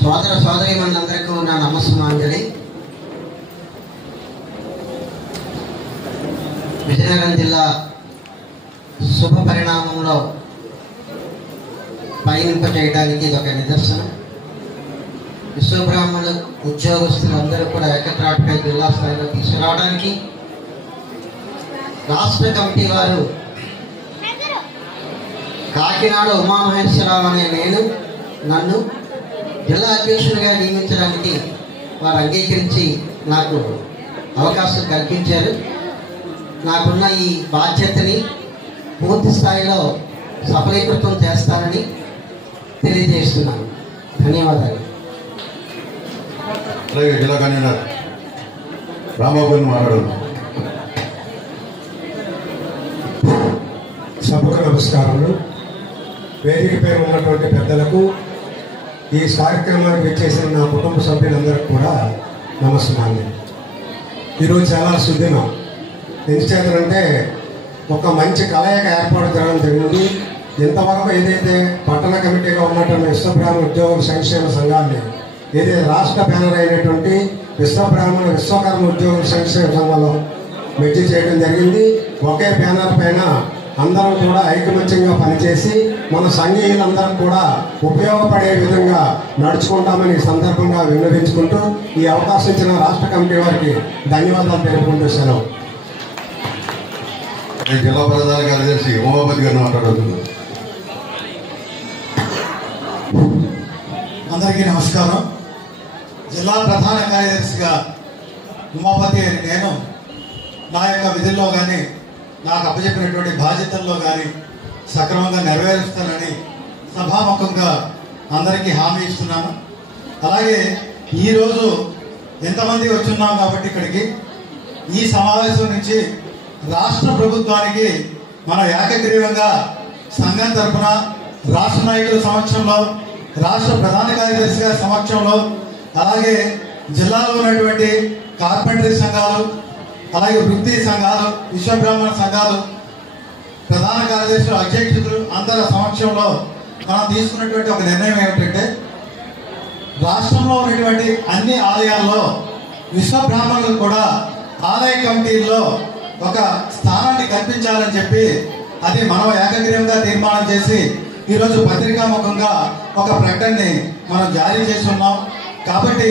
సోదర సోదరీమణులందరికీ నా నమస్సమాంజలి. విజయనగరం జిల్లా శుభ పరిణామంలో పయనింపజేయడానికి ఇది ఒక నిదర్శనం. విశ్వబ్రాహ్మణులు ఉద్యోగస్తులందరూ కూడా ఏకత్రాటిపై జిల్లా స్థాయిలో తీసుకురావడానికి రాష్ట్ర కమిటీ వారు కాకినాడ ఉమామహేశ్వరరావు అనే నన్ను జిల్లా అధ్యక్షునిగా నియమించడానికి వారు అంగీకరించి నాకు అవకాశం కల్పించారు. నాకున్న ఈ బాధ్యతని పూర్తి స్థాయిలో సఫలీకృతం చేస్తానని తెలియజేస్తున్నాను. ధన్యవాదాలు. జిల్లా కన్వీనర్ రాంబాబు మాట్లాడారు. సభకు నమస్కారములు. వేదికపై ఉన్నటువంటి పెద్దలకు, ఈ కార్యక్రమానికి వచ్చేసిన నా కుటుంబ సభ్యులందరికీ కూడా నమస్కారం. ఈరోజు చాలా సుదినం. ఎందుచేతంటే ఒక మంచి కలయిక ఏర్పాటు జరగడం జరిగింది. ఇంతవరకు ఏదైతే పట్టణ కమిటీగా ఉన్నటువంటి విశ్వబ్రాహ్మణ ఉద్యోగుల సంక్షేమ సంఘాన్ని ఏదైతే రాష్ట్ర బ్యానర్ అయినటువంటి విశ్వకర్మ ఉద్యోగుల సంక్షేమ సంఘంలో మెర్జీ చేయడం జరిగింది. ఒకే బ్యానర్ పైన అందరం కూడా ఐకమత్యంగా పనిచేసి మన సంఘీయులందరం కూడా ఉపయోగపడే విధంగా నడుచుకుంటామని ఈ సందర్భంగా విన్నవించుకుంటూ ఈ అవకాశం ఇచ్చిన రాష్ట్ర కమిటీ వారికి ధన్యవాదాలు తెలుపుకుంటూ సెలవు. జిల్లా ప్రధాన కార్యదర్శి ఉమాపతి గారిని మాట్లాడుతున్నారు. అందరికీ నమస్కారం. జిల్లా ప్రధాన కార్యదర్శిగా ఉమాపతి అని నేను నా యొక్క విధుల్లో కానీ నాకు అప్పచెప్పినటువంటి బాధ్యతల్లో కానీ సక్రమంగా నెరవేరుస్తానని సభాముఖంగా అందరికీ హామీ ఇస్తున్నాను. అలాగే ఈరోజు ఎంతమంది వచ్చున్నాం కాబట్టి ఇక్కడికి ఈ సమావేశం నుంచి రాష్ట్ర ప్రభుత్వానికి మన ఏకగ్రీవంగా సంఘం తరఫున రాష్ట్ర నాయకుల సమక్షంలో, రాష్ట్ర ప్రధాన కార్యదర్శి గారి సమక్షంలో, అలాగే జిల్లాలో ఉన్నటువంటి కార్పెంటరీ సంఘాలు, అలాగే వృత్తి సంఘాలు, విశ్వబ్రాహ్మణ సంఘాలు, ప్రధాన కార్యదర్శులు, అధ్యక్షులు అందరి సమక్షంలో మనం తీసుకున్నటువంటి ఒక నిర్ణయం ఏమిటంటే రాష్ట్రంలో ఉన్నటువంటి అన్ని ఆలయాల్లో విశ్వబ్రాహ్మణులు కూడా ఆలయ కమిటీల్లో ఒక స్థానాన్ని కల్పించాలని చెప్పి అది మనం ఏకగ్రీవంగా తీర్మానం చేసి ఈరోజు పత్రికాముఖంగా ఒక ప్రకటనని మనం జారీ చేసి ఉన్నాం. కాబట్టి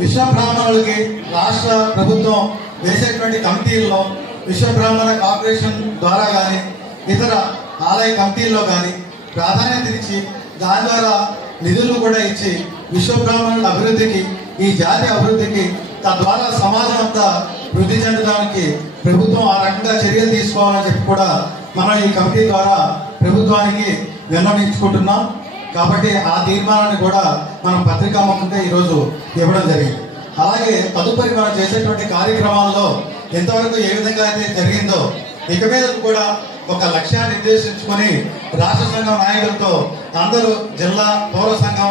విశ్వబ్రాహ్మణులకి రాష్ట్ర ప్రభుత్వం వేసేటువంటి కమిటీల్లో విశ్వబ్రాహ్మణ కార్పొరేషన్ ద్వారా కానీ ఇతర ఆలయ కమిటీల్లో కానీ ప్రాధాన్యత ఇచ్చి దాని ద్వారా నిధులు కూడా ఇచ్చి విశ్వబ్రాహ్మణుల అభివృద్ధికి, ఈ జాతి అభివృద్ధికి, తద్వారా సమాజం అంతా వృద్ధి చెందడానికి ప్రభుత్వం ఆ రకంగా చర్యలు తీసుకోవాలని చెప్పి కూడా మనం ఈ కమిటీ ద్వారా ప్రభుత్వానికి విన్నవించుకుంటున్నాం. కాబట్టి ఆ తీర్మానాన్ని కూడా మనం పత్రికాముఖంగా ఈరోజు ఇవ్వడం జరిగింది. అలాగే తదుపరి మనం చేసేటువంటి కార్యక్రమాల్లో ఎంతవరకు ఏ విధంగా అయితే జరిగిందో ఇక మీద కూడా ఒక లక్ష్యాన్ని నిర్దేశించుకొని రాష్ట్ర సంఘం నాయకులతో అందరూ జిల్లా పౌర సంఘం,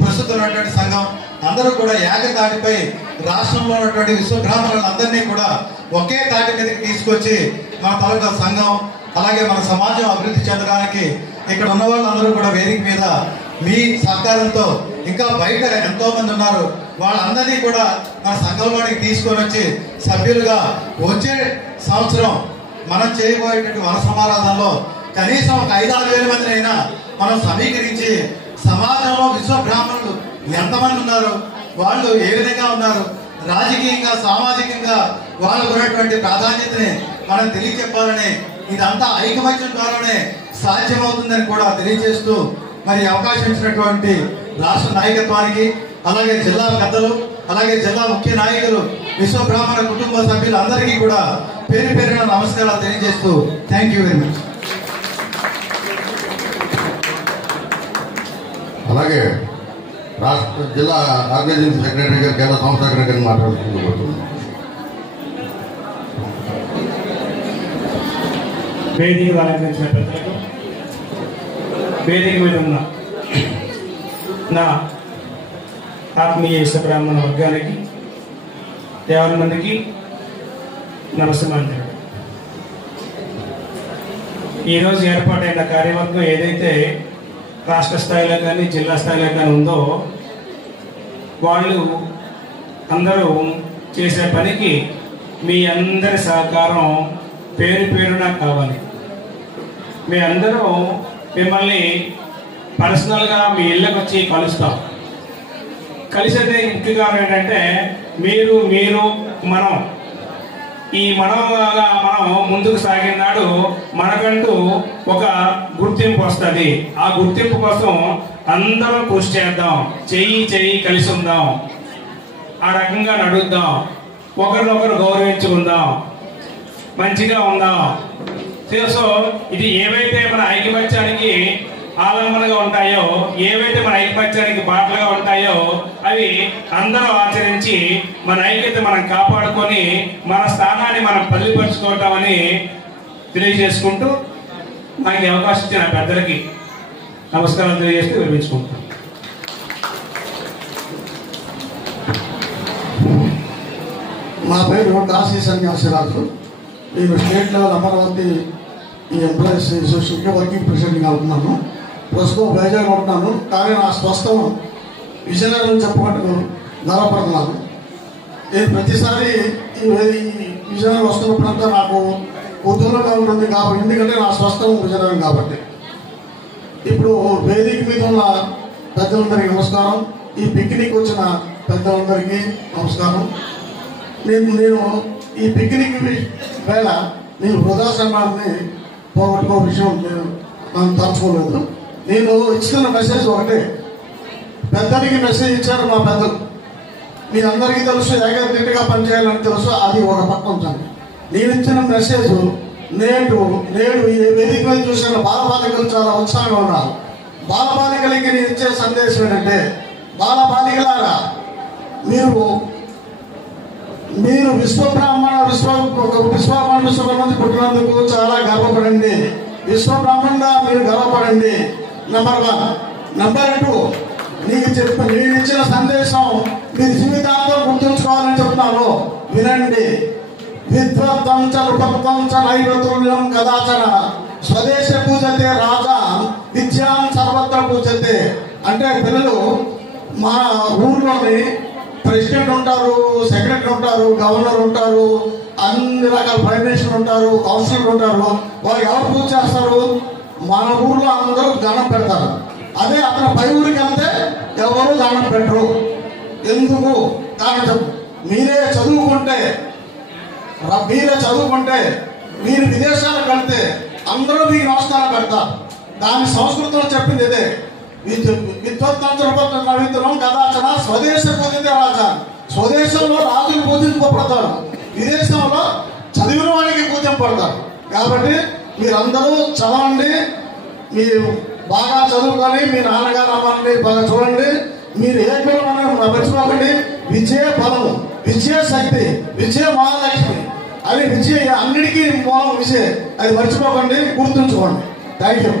ప్రస్తుతం ఉన్నటువంటి సంఘం అందరూ కూడా ఏకతాటిపై రాష్ట్రంలో ఉన్నటువంటి విశ్వబ్రాహ్మణులందరినీ కూడా ఒకే తాటి మీదకి తీసుకొచ్చి మన తాలూకా సంఘం అలాగే మన సమాజం అభివృద్ధి చెందడానికి ఇక్కడ ఉన్న వాళ్ళందరూ కూడా వేదిక మీద మీ సహకారంతో, ఇంకా బయట ఎంతో మంది ఉన్నారు, వాళ్ళందరినీ కూడా మన సంఘంలోనికి తీసుకొని వచ్చి సభ్యులుగా వచ్చే సంవత్సరం మనం చేయబోయేటువంటి వన సమారాధనలో కనీసం ఒక 5-6 వేల మందినైనా మనం సమీకరించి సమాజంలో విశ్వబ్రాహ్మణులు ఎంతమంది ఉన్నారు, వాళ్ళు ఏ విధంగా ఉన్నారు, రాజకీయంగా సామాజికంగా వాళ్ళకు ఉన్నటువంటి ప్రాధాన్యతని మనం తెలియచెప్పాలని, ఇదంతా ఐకమత్యం ద్వారానే సాధ్యమవుతుందని కూడా తెలియజేస్తూ మరి అవకాశం ఇచ్చినటువంటి రాష్ట్ర నాయకత్వానికి, అలాగే జిల్లా పెద్దలు, అలాగే జిల్లా ముఖ్య నాయకులు, విశ్వబ్రాహ్మణ కుటుంబ సభ్యులందరికీ కూడా పేరు పేరున నమస్కారాలు తెలియజేస్తూ థ్యాంక్ యూ వెరీ మచ్. అలాగే రాష్ట్ర జిల్లా ఆర్గనైజింగ్ సెక్రటరీ గారు, కేంద్ర సంస్థ సెక్రటరీ మాట్లాడుతున్నారు. వేదిక అలంకరించిన పెద్దలకు, వేదిక మీద ఉన్న నా ఆత్మీయ విశ్వబ్రాహ్మణ వర్గానికి 50 మందికి నమస్కారం. ఈరోజు ఏర్పాటైన కార్యవర్గం ఏదైతే రాష్ట్ర స్థాయిలో కానీ జిల్లా స్థాయిలో కానీ ఉందో వాళ్ళు అందరూ చేసే పనికి మీ అందరి సహకారం పేరు పేరున కావాలి. మీ అందరూ మిమ్మల్ని పర్సనల్గా మీ ఇళ్ళకి వచ్చి కలుస్తాం. కలిసేదే ముఖ్య కారణం ఏంటంటే మీరు మనం ఈ మనగా మనం ముందుకు సాగిన నాడు మనకంటూ ఒక గుర్తింపు వస్తుంది. ఆ గుర్తింపు కోసం అందరం కృషి చేద్దాం, చెయ్యి కలిసి ఉందాం, ఆ రకంగా నడుద్దాం, ఒకరినొకరు గౌరవించుకుందాం, మంచిగా ఉందాం. సో ఇది ఏవైతే మన ఐకమత్యానికి ఆలంబనగా ఉంటాయో, ఏవైతే మన ఐకమత్యానికి బాటలుగా ఉంటాయో అవి అందరూ ఆచరించి మన ఐక్యత మనం కాపాడుకొని మన స్థానాన్ని మనం పల్లిపరుచుకోవటమని తెలియజేసుకుంటూ నాకు అవకాశం ఇచ్చిన పెద్దలకి నమస్కారం తెలియజేస్తూ విరమించుకుంటాం. మా పేరు కాశీ సన్యాసిరాజు. నేను స్టేట్ లెవెల్ అమరావతి ఈ ఎంప్లాయీస్ అసోసియేషన్కి వర్కింగ్ ప్రెసిడెంట్గా అవుతున్నాను. ప్రస్తుతం బేజాగా ఉంటున్నాను, కానీ నా స్వస్థం విజయనగరం చెప్పబట్టు గర్వపడుతున్నాను. నేను ప్రతిసారి ఈ విజయనగరం వస్తున్నప్పుడంతా నాకు కుతూహలంగా ఉంటుంది కాబట్టి, ఎందుకంటే నా స్వస్థం విజయనగరం కాబట్టి. ఇప్పుడు వేదిక మీద ఉన్న పెద్దలందరికీ నమస్కారం. ఈ పిక్నిక్ వచ్చిన పెద్దలందరికీ నమస్కారం. నేను ఈ పిక్నిక్ వేళ నేను వృధా సమయాన్ని పోగొట్టుకో విషయం నేను తలుచుకోలేదు. నేను ఇచ్చిన మెసేజ్ ఒకటే, పెద్దలకి మెసేజ్ ఇచ్చారు మా పెద్దలు. మీ అందరికీ తెలుసు, ఏకదిట్టుగా పనిచేయాలని తెలుసు, అది ఒక పక్క ఉంచాను. నేను ఇచ్చిన మెసేజ్ నేడు ఈ వేదిక మీద చూసిన బాలబాలికలు చాలా ఉత్సాహంగా ఉన్నారు. బాలబాలికలకి నేను ఇచ్చే సందేశం ఏంటంటే, బాలబాలికలారా మీరు విశ్వబ్రహ్మణుడు పుట్టినందుకు చాలా గర్వపడండి. విశ్వబ్రహ్మణుడా మీరు గర్వపడండి. నెంబర్ 1. నెంబర్ 2, నేను ఇచ్చిన సందేశం మీరు జీవితాంతం గుర్తుంచుకోవాలని చెప్తున్నాను, వినండి. విద్వత్తం చ నృపత్వం చ నైవతుల్యం కదాచన స్వదేశ పూజతే రాజా విద్యాం సర్వత్ర పూజతే. అంటే పిల్లలు, మా ఊర్లోని ప్రెసిడెంట్ ఉంటారు, సెక్రటరీ ఉంటారు, గవర్నర్ ఉంటారు, అన్ని రకాల ప్రైమ్ మినిస్టర్ ఉంటారు, కౌన్సిలర్ ఉంటారు. వాళ్ళు ఎవరు పూజ చేస్తారు? మన ఊర్లో అందరూ దండం పెడతారు. అదే అతను పై ఊరికి వెళ్తే ఎవరు దండం పెట్టరు. ఎందుకు? కారణం చెప్పు. మీరే చదువుకుంటే మీరు విదేశాలకు వెళ్తే అందరూ మీకు నమస్కారం పెడతారు. దాని సంస్కృతంలో చెప్పింది ఇదే, విద్వత్తం కదాచన స్వదేశ పూజితే రాజా. స్వదేశంలో రాజులు పూజింపబడతారు, విదేశంలో చదివిన వాడికి పూజింపబడతారు. కాబట్టి మీరందరూ చదవండి, మీరు బాగా చదువుకొని మీ నాన్నగారు అమ్మని బాగా చూడండి. మీరు ఏ కులం అనేది మర్చిపోకండి. విజయ బలము, విజయ శక్తి, విజయ మహాలక్ష్మి అది విజయ, అన్నిటికీ మూలం విజయ. అది మర్చిపోకండి, గుర్తుంచుకోండి. Thank you.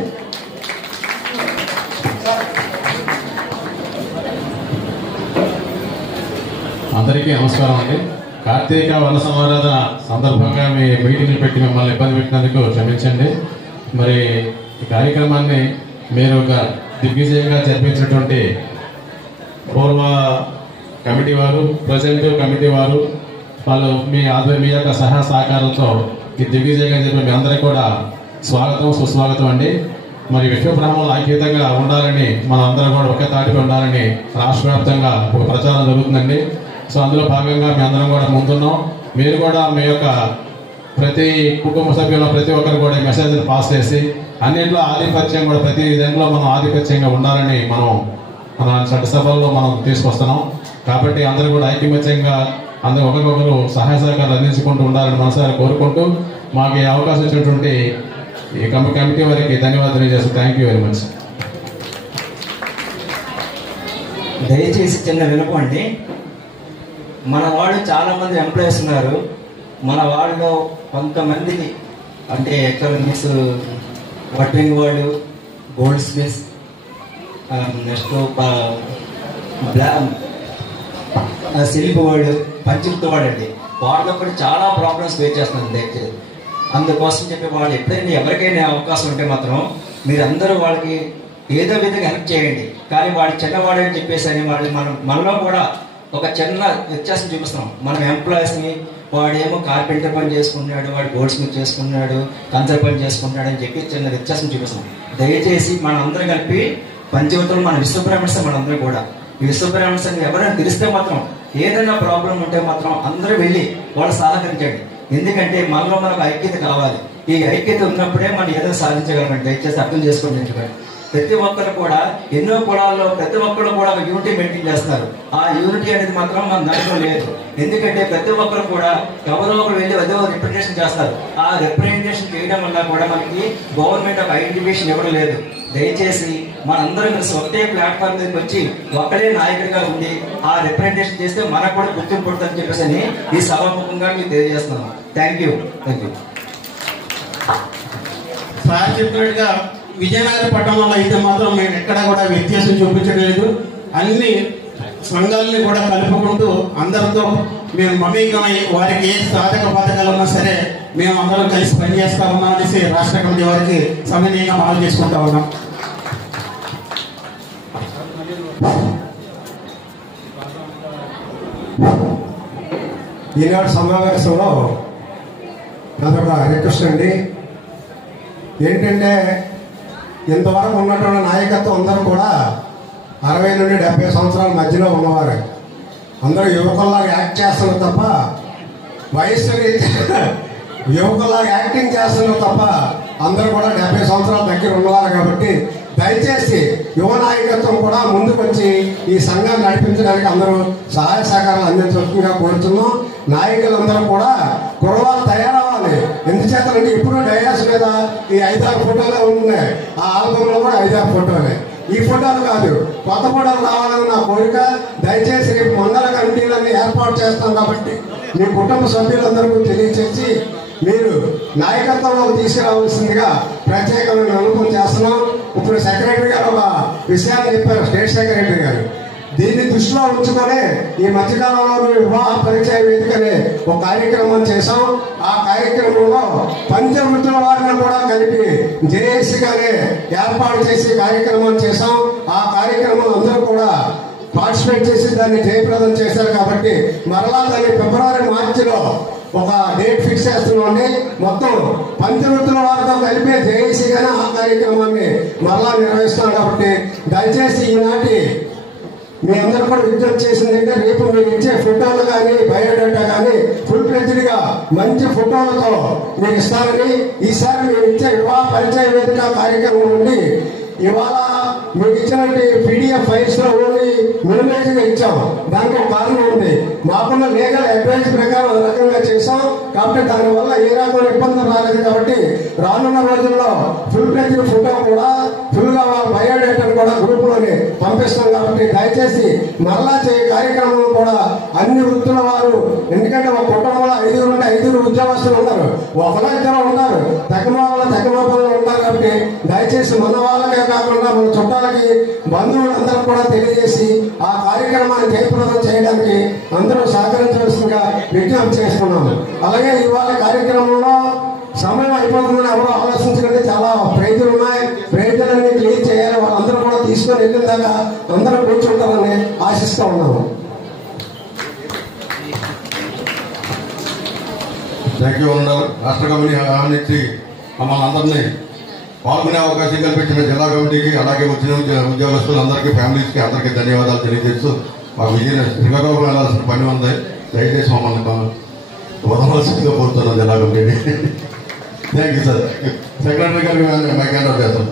అందరికీ నమస్కారం అండి. కార్తీక వన సమారాధన సందర్భంగా మీ మీటింగ్లు పెట్టి మిమ్మల్ని ఇబ్బంది పెట్టినందుకు క్షమించండి. మరి ఈ కార్యక్రమాన్ని మీరు ఒక దిగ్విజయంగా జరిపించినటువంటి పూర్వ కమిటీ వారు, ప్రజెంట్ కమిటీ వారు, వాళ్ళు మీ యొక్క సహాయ సహకారంతో ఈ దిగ్విజయంగా చెప్పిన మీ అందరికీ కూడా స్వాగతం, సుస్వాగతం అండి. మరి విశ్వబ్రహ్మణులు ఐక్యతంగా ఉండాలని, మనం అందరం కూడా ఒకే తాటిపై ఉండాలని రాష్ట్ర వ్యాప్తంగా ఒక ప్రచారం జరుగుతుందండి. సో అందులో భాగంగా మీ అందరం కూడా ముందున్నాం. మీరు కూడా మీ యొక్క ప్రతి కుటుంబ సభ్యుల ప్రతి ఒక్కరు కూడా ఈ మెసేజ్ని పాస్ చేసి అన్నింటిలో ఆధిపత్యం కూడా ప్రతి దాంట్లో మనం ఆధిపత్యంగా ఉండాలని మన చట్టసభల్లో మనం తీసుకొస్తున్నాం. కాబట్టి అందరూ కూడా ఐకమత్యంగా అందరూ ఒకరికొకరు సహాయ సహకారాలు అందించుకుంటూ ఉండాలని మనసారి కోరుకుంటూ మాకు ఈ అవకాశం ఇచ్చినటువంటి ఈ కమిటీ వారికి ధన్యవాదాలు తెలియజేస్తాను. Thank you very much. దయచేసి చిన్న వినపండి. మన వాళ్ళు చాలామంది ఎంప్లాయీస్ ఉన్నారు. మన వాళ్ళు కొంతమందికి అంటే ఎకనామిక్స్, వడ్రింగ్ వాళ్ళు, గోల్డ్ స్మిత్స్, నెక్స్ట్ సిల్క్ వాళ్ళు, పంచులతో వాడండి. వాళ్ళలో కూడా చాలా ప్రాబ్లమ్స్ ఫేస్ చేస్తున్నారు. దయచేసి అందుకోసం చెప్పి వాళ్ళు ఎప్పుడైనా ఎవరికైనా అవకాశం ఉంటే మాత్రం మీరందరూ వాళ్ళకి ఏదో విధంగా హెల్ప్ చేయండి. కానీ వాడు చిన్నవాడు అని చెప్పేసి అని మనలో కూడా ఒక చిన్న వ్యత్యాసం చూపిస్తున్నాం. మనం ఎంప్లాయీస్ని వాడేమో కార్పెంటర్ పని చేసుకున్నాడు, వాడు గోల్డ్ స్మిత్ చేసుకున్నాడు, కంచర్ పని చేసుకున్నాడు అని చెప్పి చిన్న వ్యత్యాసం చూపిస్తాం. దయచేసి మనం అందరం కలిపి పంచవతులు మన విశ్వబ్రాహ్మణ్స్ మనందరం కూడా ఈ విశ్వబ్రాహ్మణ్స్ అని ఎవరైనా తెలిస్తే మాత్రం ఏదైనా ప్రాబ్లం ఉంటే మాత్రం అందరూ వెళ్ళి వాళ్ళు సహకరించండి. ఎందుకంటే మనలో మనకు ఐక్యత కావాలి. ఈ ఐక్యత ఉన్నప్పుడే మనం ఏదైనా సాధించగలమండి. దయచేసి అర్థం చేసుకోండి. ప్రతి ఒక్కరు కూడా ఎన్నో కులాల్లో ప్రతి ఒక్కరు కూడా ఒక యూనిటీ మెయింటైన్ చేస్తున్నారు. ఆ యూనిటీ అనేది మాత్రం మన దాంట్లో లేదు. ఎందుకంటే ప్రతి ఒక్కరు కూడా ఎవరో ఒకరు వెళ్ళి అదో రిప్రజెంటేషన్ చేస్తారు. ఆ రిప్రజెంటేషన్ చేయడం వల్ల కూడా మనకి గవర్నమెంట్ ఒక ఐడెంటిఫికేషన్ ఇవ్వడం లేదు. దయచేసి మనందరం కలిసి ఒకటే ప్లాట్ఫామ్ మీదకి వచ్చి ఒక్కడే నాయకుడిగా ఉండి ఆ రిప్రజెంటేషన్ చేస్తే మనకు కూడా గుర్తింపు పడుతుందని చెప్పేసి ఈ సభాముఖంగా మీకు తెలియజేస్తున్నాను. Thank you. సార్ చెప్పినట్టుగా విజయనగర పట్టణంలో అయితే మాత్రం మేము ఎక్కడా కూడా వ్యత్యాసం చూపించడం లేదు. అన్ని సంఘాలని కూడా కలుపుకుంటూ అందరితో మేము మమేకమై వారికి ఏ సాధక బాధకాలు ఉన్నా సరే మేము అందరం కలిసి పనిచేస్తా ఉన్నాం అనేసి రాష్ట్ర కమిటీ వారికి సమన్వయంగా అమలు చేసుకుంటా ఉన్నాం. ఈనాడు సమావేశంలో నాదొక రిక్వెస్ట్ అండి. ఏంటంటే ఇంతవరకు ఉన్నటువంటి నాయకత్వం అందరూ కూడా 60 నుండి 70 సంవత్సరాల మధ్యలో ఉన్నవారు. అందరూ యువకుల్లాగా యాక్ట్ చేస్తున్నారు తప్ప వయస్సు యువకుల్లాగా యాక్టింగ్ చేస్తున్నారు తప్ప అందరూ కూడా 70 సంవత్సరాల దగ్గర ఉన్నవారు. కాబట్టి దయచేసి యువ నాయకత్వం కూడా ముందుకు వచ్చి ఈ సంఘాన్ని నడిపించడానికి అందరూ సహాయ సహకారాలు అందించవలసిందిగా కోరుతున్నాం. నాయకులందరూ కూడా కుర్రవాళ్ళు తయారవ్వాలి. ఎందుచేతంటే ఇప్పుడు డయాస్ మీద ఈ 5-6 ఫోటోలే ఉన్నాయి. ఆ ఆల్బమ్లో కూడా 5-6 ఫోటోలే. ఈ ఫోటోలు కాదు, కొత్త ఫోటోలు రావాలని నా కోరిక. దయచేసి రేపు మండల కమిటీలన్నీ ఏర్పాటు చేస్తాం కాబట్టి మీ కుటుంబ సభ్యులందరికీ తెలియచేసి మీరు నాయకత్వంలోకి తీసుకురావాల్సిందిగా ప్రత్యేకమైన అనుభవం చేస్తున్నాం. ఇప్పుడు సెక్రటరీ గారు ఒక విషయాన్ని చెప్పారు, స్టేట్ సెక్రటరీ గారు. దీన్ని దృష్టిలో ఉంచుకొని ఈ మధ్యకాలంలో వివాహ పరిచయ వేదికనే ఒక కార్యక్రమం చేశాం. ఆ కార్యక్రమంలో పంచవృత్తుల వారిని కూడా కలిపి జేఏసీగానే ఏర్పాటు చేసి కార్యక్రమం చేశాం. ఆ కార్యక్రమం అందరూ కూడా పార్టిసిపేట్ చేసి దాన్ని జయప్రదం చేశారు. కాబట్టి మరలా దాన్ని ఫిబ్రవరి మార్చిలో ఒక డేట్ ఫిక్స్ చేస్తున్నామండి. మొత్తం పంచవృత్తుల వారితో కలిపి జేఏసీగానే ఆ కార్యక్రమాన్ని మరలా నిర్వహిస్తాం. కాబట్టి దయచేసి ఈనాటి మీ అందరూ కూడా విజ్ఞప్తి చేసింది అంటే రేపు మీరు ఇచ్చే ఫోటోలు కానీ బయోడేటా కానీ ఫుల్ ఫ్లెడ్జ్డ్గా మంచి ఫోటోలతో మీరు ఇస్తారని, ఈసారి మీరు ఇచ్చే వివాహ పరిచయ వేదిక కార్యక్రమం నుండి ఇవాళ మీకు ఇచ్చినట్టు PDF ఫైల్స్లో ఓన్లీ మినిమైజ్గా ఇచ్చాం. దానికి ఒక కారణం ఉంది. మాకున్న లీగల్ అడ్వైజ్ ప్రకారం ఆ రకంగా చేసాం. కాబట్టి దానివల్ల ఏ రకమైన ఇబ్బందులు రాలేదు. కాబట్టి రానున్న రోజుల్లో ఫుల్ ఫ్లెడ్జ్డ్ ఫోటో కూడా ఫుల్గా బయోడేటాను కూడా గ్రూప్లోనే పంపిస్తాం. కాబట్టి దయచేసి మరలా కార్యక్రమం కూడా అన్ని వృత్తుల వారు, ఎందుకంటే ఒక కుటుంబంలో 5 నుండి 5 ఉద్యోగస్తులు ఉన్నారు, ఒకరో ఇద్దరు ఉంటారు, తగ్గమాపలు ఉంటారు. కాబట్టి దయచేసి మన వాళ్ళకే కాకుండా మన చుట్టాలకి బంధువులందరూ కూడా తెలియజేసి ఆ కార్యక్రమాన్ని జయప్రదం చేయడానికి అందరూ సహకరించవలసిందిగా విజ్ఞప్తి చేస్తున్నాము. అలాగే ఇవాళ కార్యక్రమంలో సమయం అయిపోతుందని ఎవరో ఆలోచించుకుంటే చాలా ప్రైజులు ఉన్నాయి. ప్రైజులన్నీ క్లియర్ చేయాలి. వాళ్ళందరూ కూడా తీసుకొని వెళ్ళిన దాకా అందరూ కూర్చుంటారని ఆశిస్తూ ఉన్నాము. థ్యాంక్ యూ అన్నారు. రాష్ట్ర కమిటీ హామీ మమ్మల్ని అందరినీ పాల్గొనే అవకాశం కల్పించిన జిల్లా కమిటీకి, అలాగే వచ్చిన ఉద్యోగస్తులందరికీ, ఫ్యామిలీస్కి అందరికీ ధన్యవాదాలు తెలియజేస్తూ మాకు శ్రీకాకుళం వెళ్ళాల్సిన పని ఉంది. దయచేసి మమ్మల్ని వదలవలసిందిగా కోరుతున్నాం జిల్లా కమిటీని. Thank you sir. సెక్రటరీ గారికి మైక్ హ్యాండ్ అవుట్ చేస్తాం.